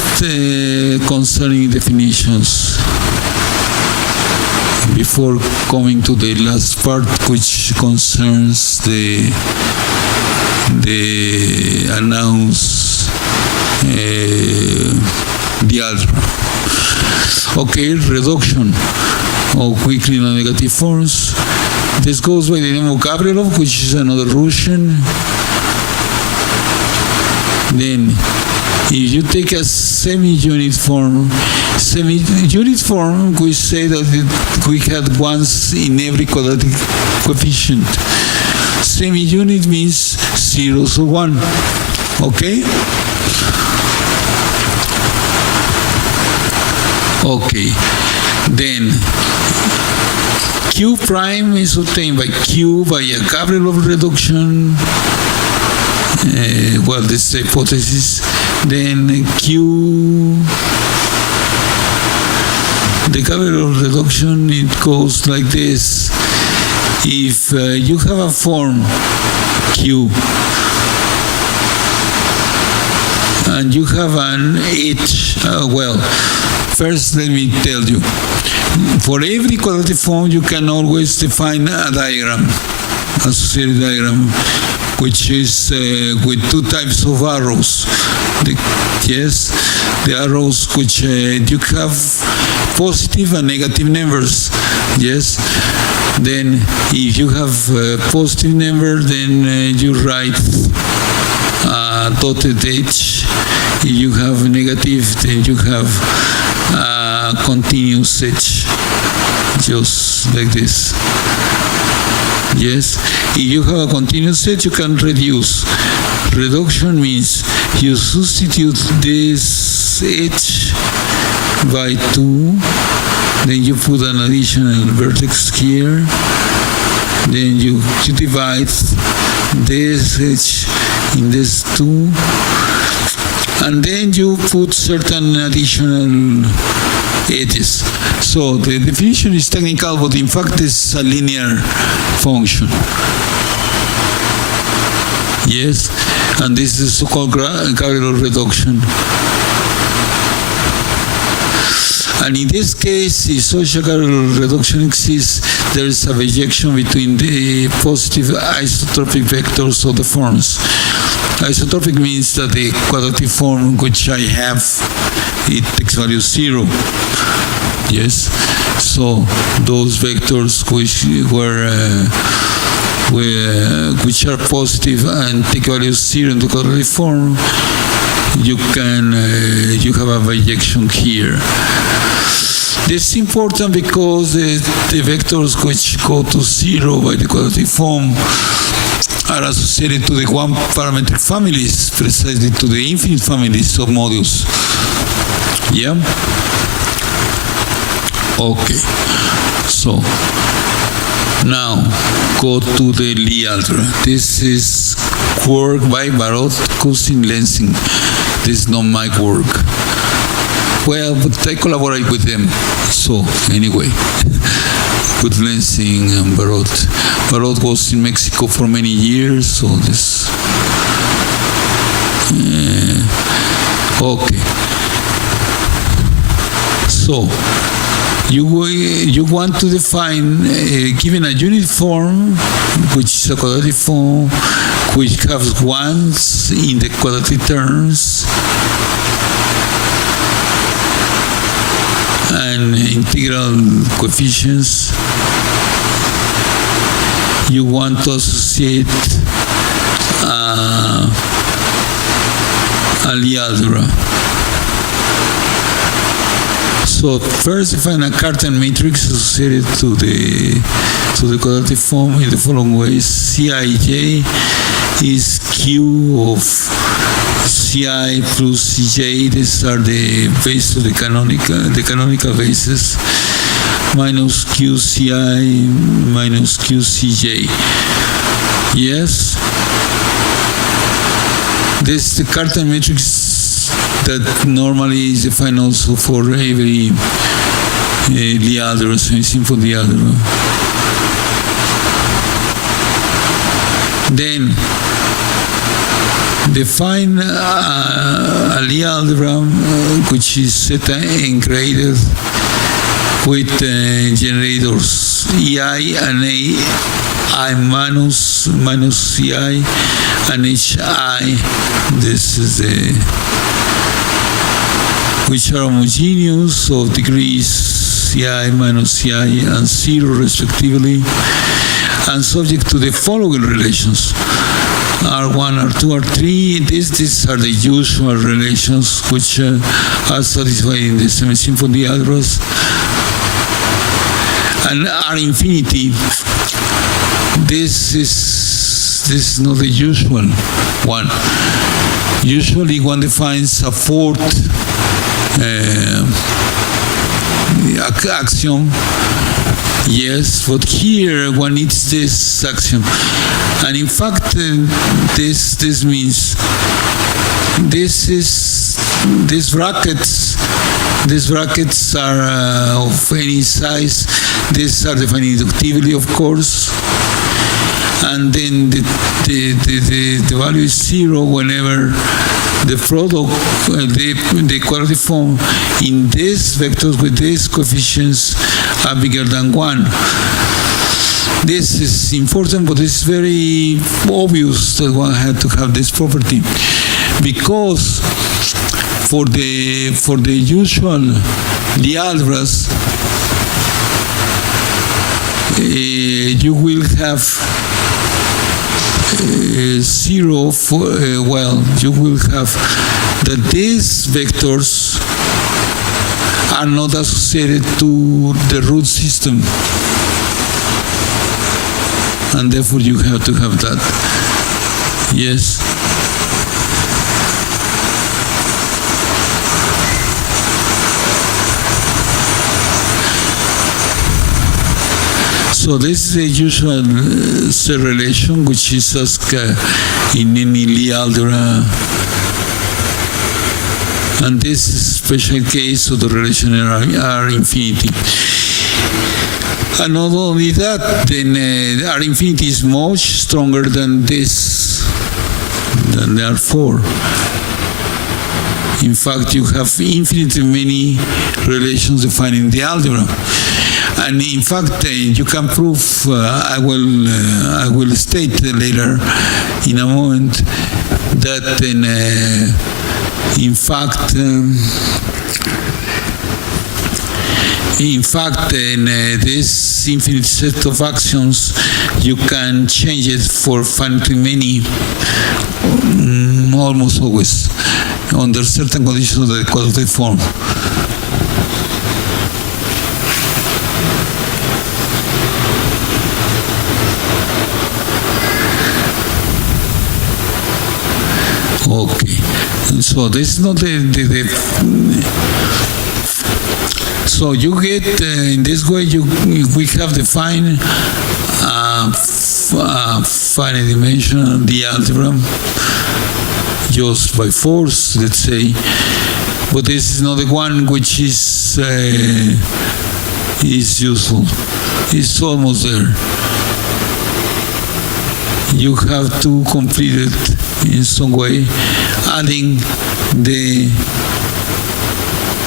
concerning definitions, before coming to the last part, which concerns the announce the algebra. Okay, reduction of weakly non-negative forms. This goes by the name of Gavrilov, which is another Russian. Then, if you take a semi-unit form, we say that we had ones in every quadratic coefficient. Semi-unit means 0 or 1. Okay? Okay. Then, Q prime is obtained by Q by a Gavrilov reduction. Well, this is the hypothesis. Then Q, the Gavrilov reduction, it goes like this. If you have a form Q and you have an H, well, first let me tell you, for every quadratic form you can always define a diagram, associated diagram, which is with two types of arrows. The arrows which you have positive and negative numbers. Yes. Then if you have a positive number, then you write dotted H. If you have negative, then you have continuous H, just like this. Yes, if you have a continuous set, you can reduce. Reduction means you substitute this H by 2, then you put an additional vertex here, then you divide this H in this 2, and then you put certain additional edges. So the definition is technical, but in fact it's a linear function. Yes, and this is so-called Gavrilov reduction. And in this case, if social reduction exists, there is a bijection between the positive isotropic vectors of the forms. Isotropic means that the quadratic form which I have, it takes value 0. Yes, so those vectors which are positive and take value 0 in the quadratic form, you have a bijection here. This is important because the vectors which go to 0 by the quadratic form are associated to the one-parametric families, precisely to the infinite families of modules. Yeah? Okay. So, now go to the Lie algebra. This is work by Barot, Cousin, Lensing. This is not my work. Well, but I collaborate with them. So, anyway, with Lensing and Barot. Barot was in Mexico for many years, so this... okay. So, you want to define, given a unit form, which is a quadratic form, which has ones in the quadratic terms, and integral coefficients, you want to associate a Lie algebra. So first define a cartel matrix associated to the quadratic form in the following ways. Cij is Q of Ci plus Cj. These are the bases of the canonical bases, minus QCi minus QCj. Yes? This is the cartel matrix that normally is defined also for every Lie algebra, simple Lie algebra. Then define a Lie algebra which is zeta encreated with generators EI and I minus Ci and Hi. This is the which are homogeneous of degrees Ci minus Ci and 0 respectively, and subject to the following relations: R1, R2, R3. These are the usual relations which are satisfied in the semi-simple Lie algebras. And R infinity, this is not the usual one. Usually one defines a fourth axiom, yes, but here one needs this axiom, and in fact this means these brackets are of any size. These are defined inductively, of course, and then the value is 0 whenever the product, the quadratic form in these vectors with these coefficients are bigger than 1. This is important, but it's very obvious that one had to have this property, because for the usual Lie algebras, you will have 0 for, you will have that these vectors are not associated to the root system, and therefore you have to have that. Yes. So this is the usual set relation which is asked in any Lie algebra, and this is a special case of the relation R infinity. And not only that, then R infinity is much stronger than this, than the R4. In fact, you have infinitely many relations defined in the algebra. And in fact, you can prove, I will state later in a moment, that in fact, in this infinite set of actions, you can change it for finitely many, almost always, under certain conditions of the quadratic form. Okay, so this is not so you get in this way we have defined finite dimension the algebra just by force, let's say, but this is not the one which is useful. It's almost there. You have to complete it in some way, adding the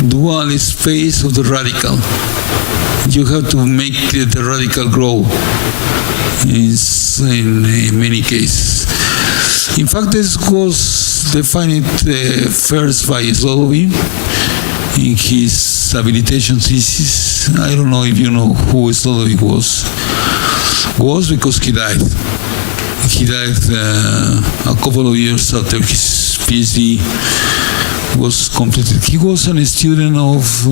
dual space of the radical. You have to make the radical grow in many cases. In fact, this was defined first by Slodovin in his habilitation thesis. I don't know if you know who Slodovin was. Was because he died. He died a couple of years after his PhD was completed. He was a student of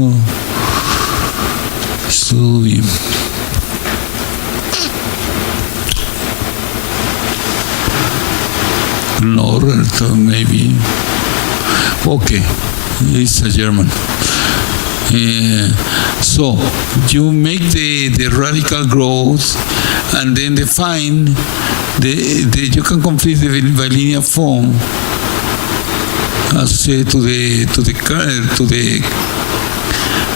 Slodovin. Norbert, maybe. Okay, he's a German. So you make the radical growth and then define you can complete the bilinear form associated to the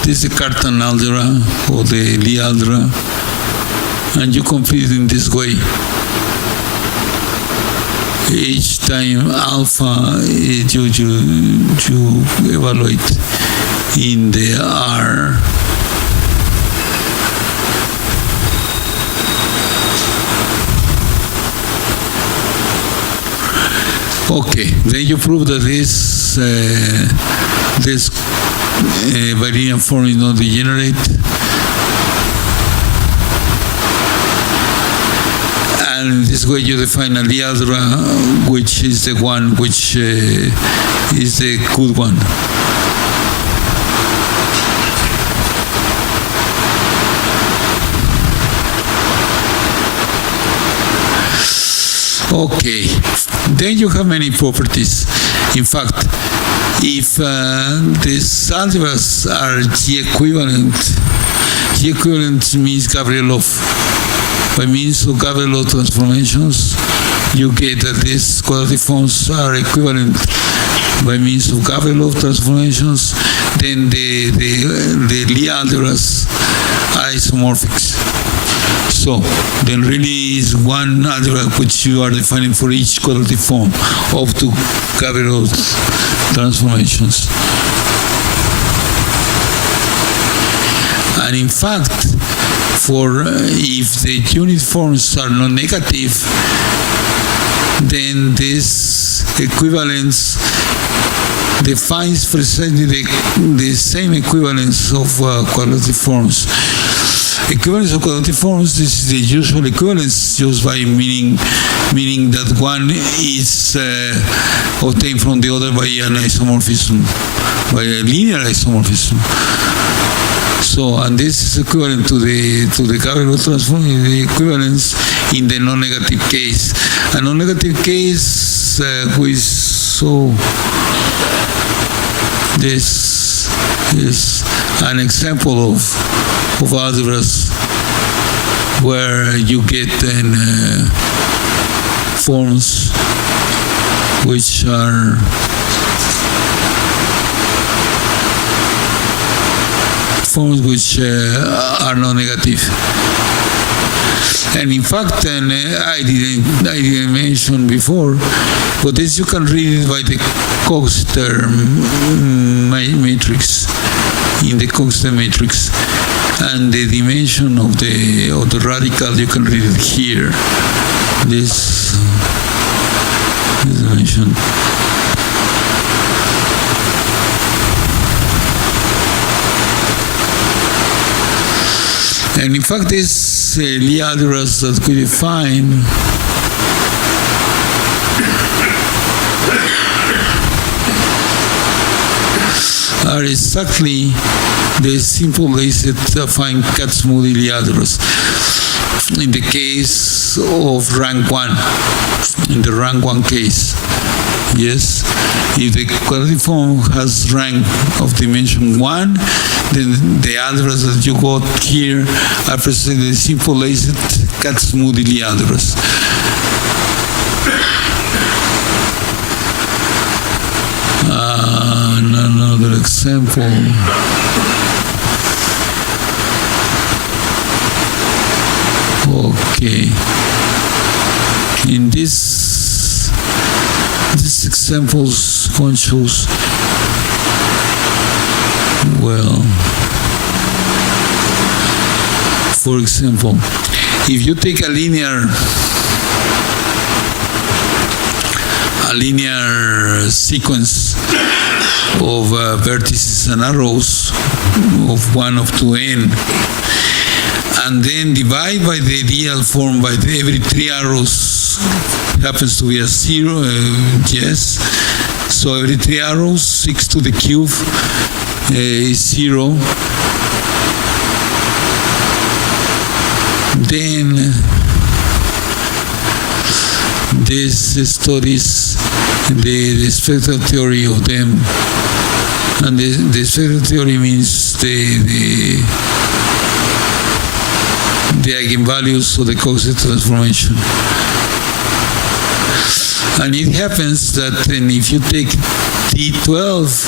this is the cartel algebra or the Lie algebra, and you complete it in this way. Each time alpha you evaluate in the R. Okay, then you prove that this bilinear form is not degenerate. And in this way you define a Lie algebra, which is the one which is the good one. Okay, then you have many properties. In fact, if these algebras are G-equivalent means Gavrilov. By means of Gavrilov transformations, you get that these quadratic forms are equivalent by means of Gavrilov transformations. Then the Lie algebras are isomorphic. So then really is one algebra which you are defining for each quadratic form up to Gavrilov transformations. And in fact, for if the unit forms are non-negative, then this equivalence defines precisely the same equivalence of quadratic forms. Equivalence of quadratic forms, this is the usual equivalence just by meaning that one is obtained from the other by an isomorphism, by a linear isomorphism. So, and this is equivalent to the Gavrilov transform, the equivalence in the non-negative case. A non-negative case which is so, this is an example of algebras where you get forms which are non-negative. And in fact, I didn't mention before, but this you can read it by the Coxeter matrix, in the Coxeter matrix, and the dimension of the radical, you can read it here. This dimension. And in fact, these Lie algebras that we define are exactly the simple ways that define Kac-Moody Lie algebras. In the case of rank 1, in the rank 1 case, yes, if the quadratic form has rank of dimension 1, then the algebras that you got here are precisely the simple laced Kac-Moody Lie algebras. Another example. Okay. In these examples, one shows, well, for example, if you take a linear sequence of vertices and arrows of 1 up to n, and then divide by the ideal form by every 3 arrows happens to be a 0, yes. So every 3 arrows, 6 to the cube is 0. Then this studies the spectral theory of them, and the spectral theory means the eigenvalues of the Coxeter transformation. And it happens that then if you take D12,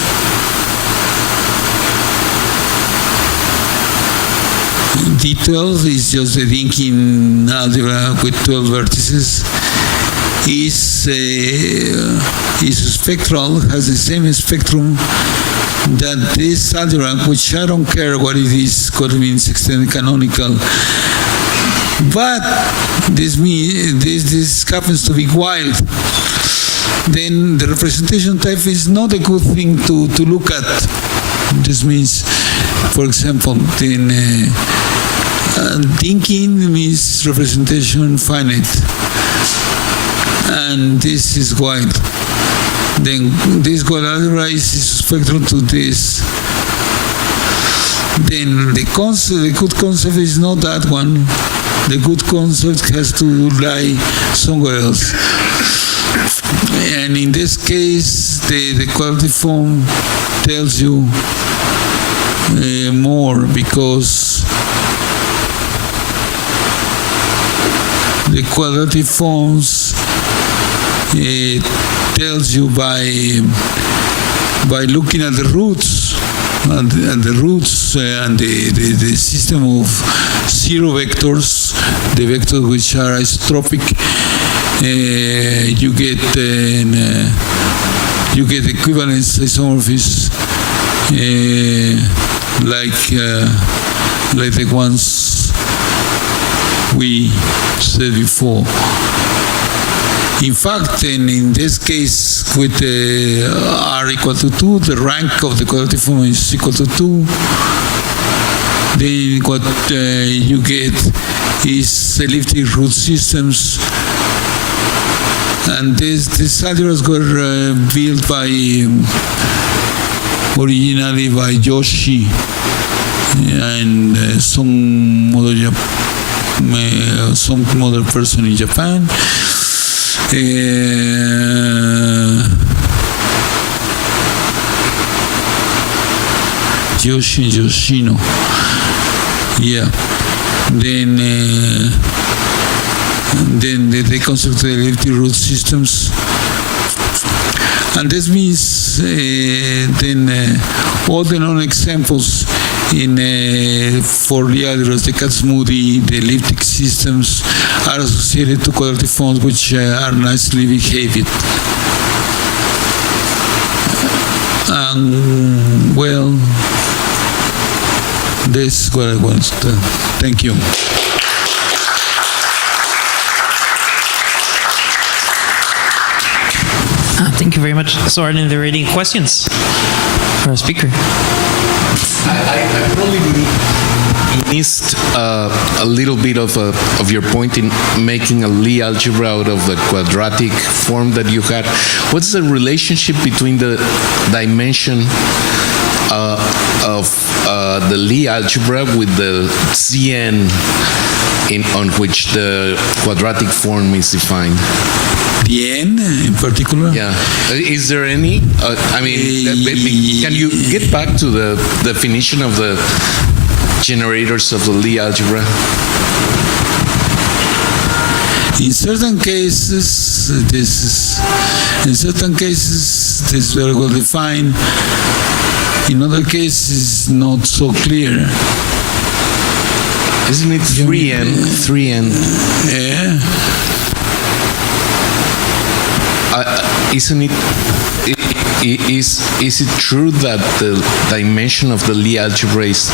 D12 is just the thinking algebra with 12 vertices. Is spectral, has the same spectrum that this algebra, which I don't care what it is, what it means extended canonical, but this happens to be wild. Then the representation type is not a good thing to look at. This means, for example, then thinking means representation finite, and this is wild. Then this wild algebra is spectral to this. Then the good concept is not that one. The good concept has to lie somewhere else. And in this case, the quadratic form tells you more, because the quadratic forms tells you by looking at the roots, and the roots and the system of 0 vectors, the vectors which are isotropic, you get equivalence isomorphisms like the ones we said before. In fact, in this case, with r equal to 2, the rank of the quadratic form is equal to 2. Then what you get is elliptic root systems, and these algebras were built originally by Yoshi and some other person in Japan. Yoshino. Yeah. Then they constructed elliptic root systems, and this means all the known examples for Lie algebras, the Kac-Moody, the elliptic systems, are associated to quadratic forms which are nicely behaved. Well, this is what I want to. Thank you. Thank you very much. So are there any questions for our speaker? I probably missed a little bit of your point in making a Lie algebra out of the quadratic form that you had. What's the relationship between the dimension of the Lie algebra with the Cn on which the quadratic form is defined? The n in particular? Yeah. Is there any? Can you get back to the definition of the generators of the Lie algebra? In certain cases, this is very well defined. In other cases, not so clear. Isn't it 3n? 3n. Yeah. Isn't it? Is it true that the dimension of the Lie algebra is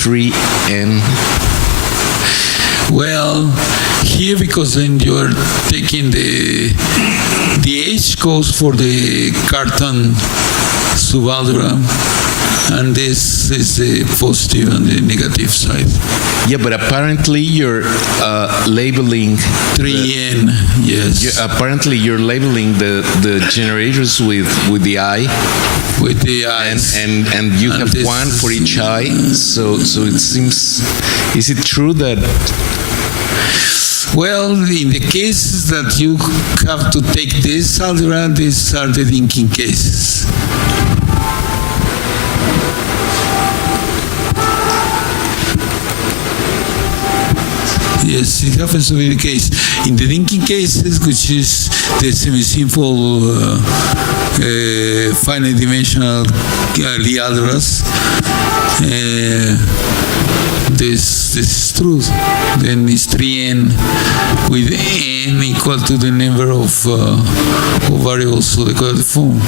3n? Well, here, because then you're taking the h goes for the carton subalgebra, and this is the positive and the negative side. Yeah, but apparently you're labeling 3n. Yes. Apparently you're labeling the generators with the I. With the eyes. And you have one for each eye. So it seems. Is it true that? Well, in the cases that you have to take this algebra, these are the thinking cases. Yes, it happens to be the case. In the thinking cases, which is the semi-simple finite dimensional Lie algebras, this is true. Then it's 3n with n equal to the number of variables of the quadratic form.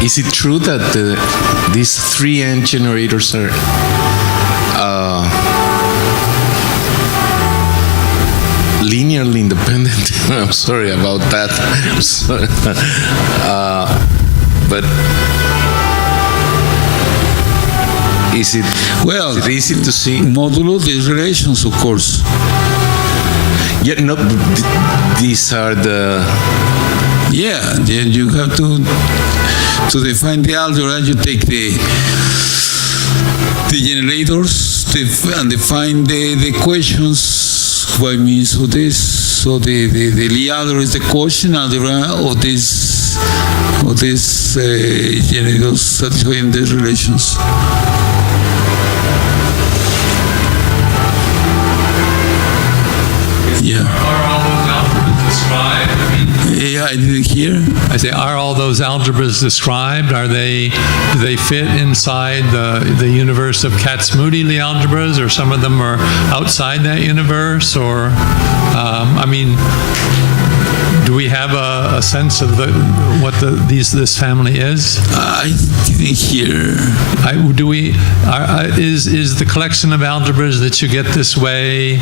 Is it true that these 3n generators are linearly independent? I'm sorry about that. But is it easy to see? Modulo these relations, of course. Yeah, no, these are the... Yeah, then you have to define the algebra. You take the generators and define the equations by means of this. So the Lie algebra is the quotient algebra of this generators satisfying these relations. Yeah. Are all those algebras described? Yeah, I didn't hear. I say, are all those algebras described? Do they fit inside the universe of Kac-Moody Lie algebras, or some of them are outside that universe? Or, do we have a sense of what this family is? I didn't hear. Is the collection of algebras that you get this way?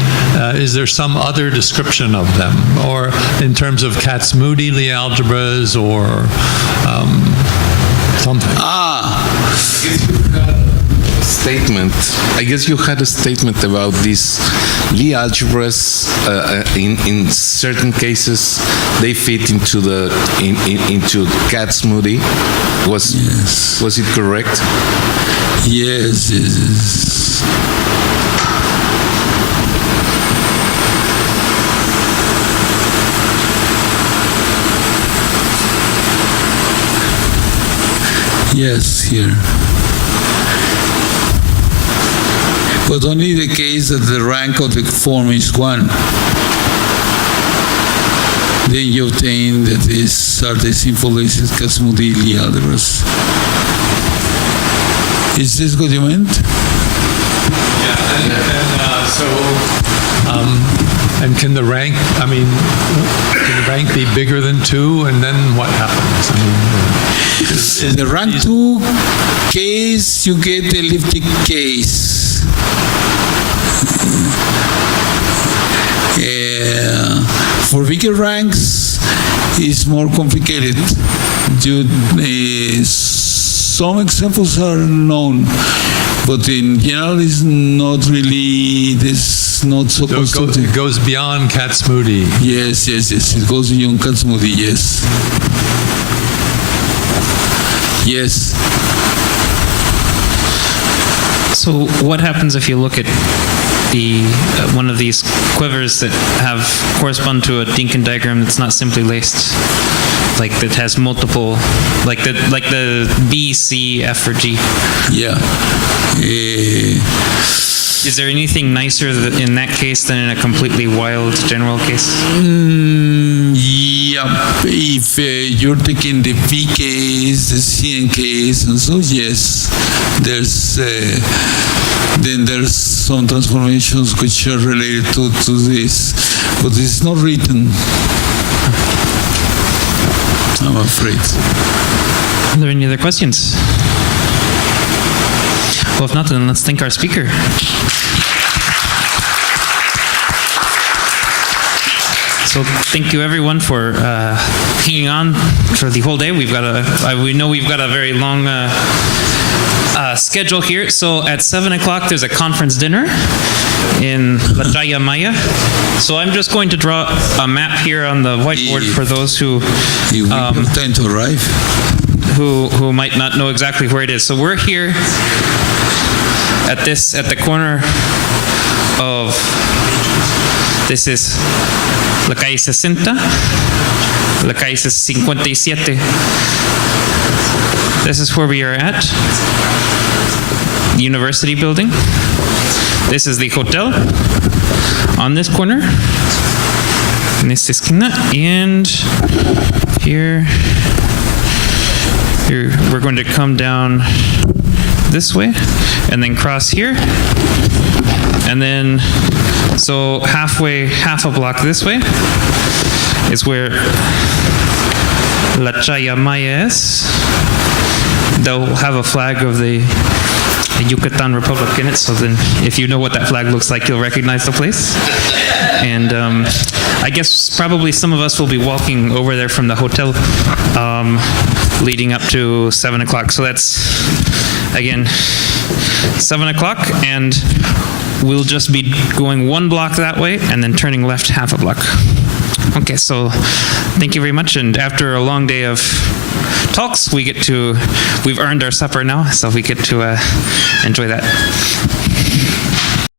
Is there some other description of them, or in terms of Kac-Moody Lie algebras, or something? Statement. I guess you had a statement about these Lie algebras. In certain cases, they fit into into Kac-Moody. Was it correct? Yes. Yes, here. But only the case that the rank of the form is 1. Then you obtain that these are the simple Kac-Moody Lie algebras. Is this what you meant? Yeah, And can the rank be bigger than 2, and then what happens? In the rank 2 case, you get elliptic case. For bigger ranks, it's more complicated. Some examples are known, but in general, it's not really. This not so. It goes beyond Kac-Moody. Yes. It goes beyond Kac-Moody. Yes. So what happens if you look at the one of these quivers that correspond to a Dinkin diagram that's not simply laced, like that has multiple, like the B, C, F, or G? Yeah. Is there anything nicer in that case than in a completely wild general case? Yeah. If you're taking the V case, the CN case, and so yes, there's some transformations which are related to this, but it's not written, I'm afraid. Are there any other questions? Well, if not, then let's thank our speaker. So thank you everyone for hanging on for the whole day. We know we've got a very long schedule here. So at 7 o'clock there's a conference dinner in La Chaya Maya. So I'm just going to draw a map here on the whiteboard for those who time to arrive. Who might not know exactly where it is. So we're here at the corner of, this is La Calle 60, La Calle 57. This is where we are at, the University building. This is the hotel on this corner, in esta esquina, and here we're going to come down this way and then cross here, and then so half a block this way is where La Chaya Maya is. They'll have a flag of the Yucatan Republic in it, so then if you know what that flag looks like, you'll recognize the place. And I guess probably some of us will be walking over there from the hotel leading up to 7 o'clock. So that's, again, 7 o'clock, and we'll just be going one block that way and then turning left half a block. Okay, so thank you very much. And after a long day of talks, we've earned our supper now, so we get to enjoy that.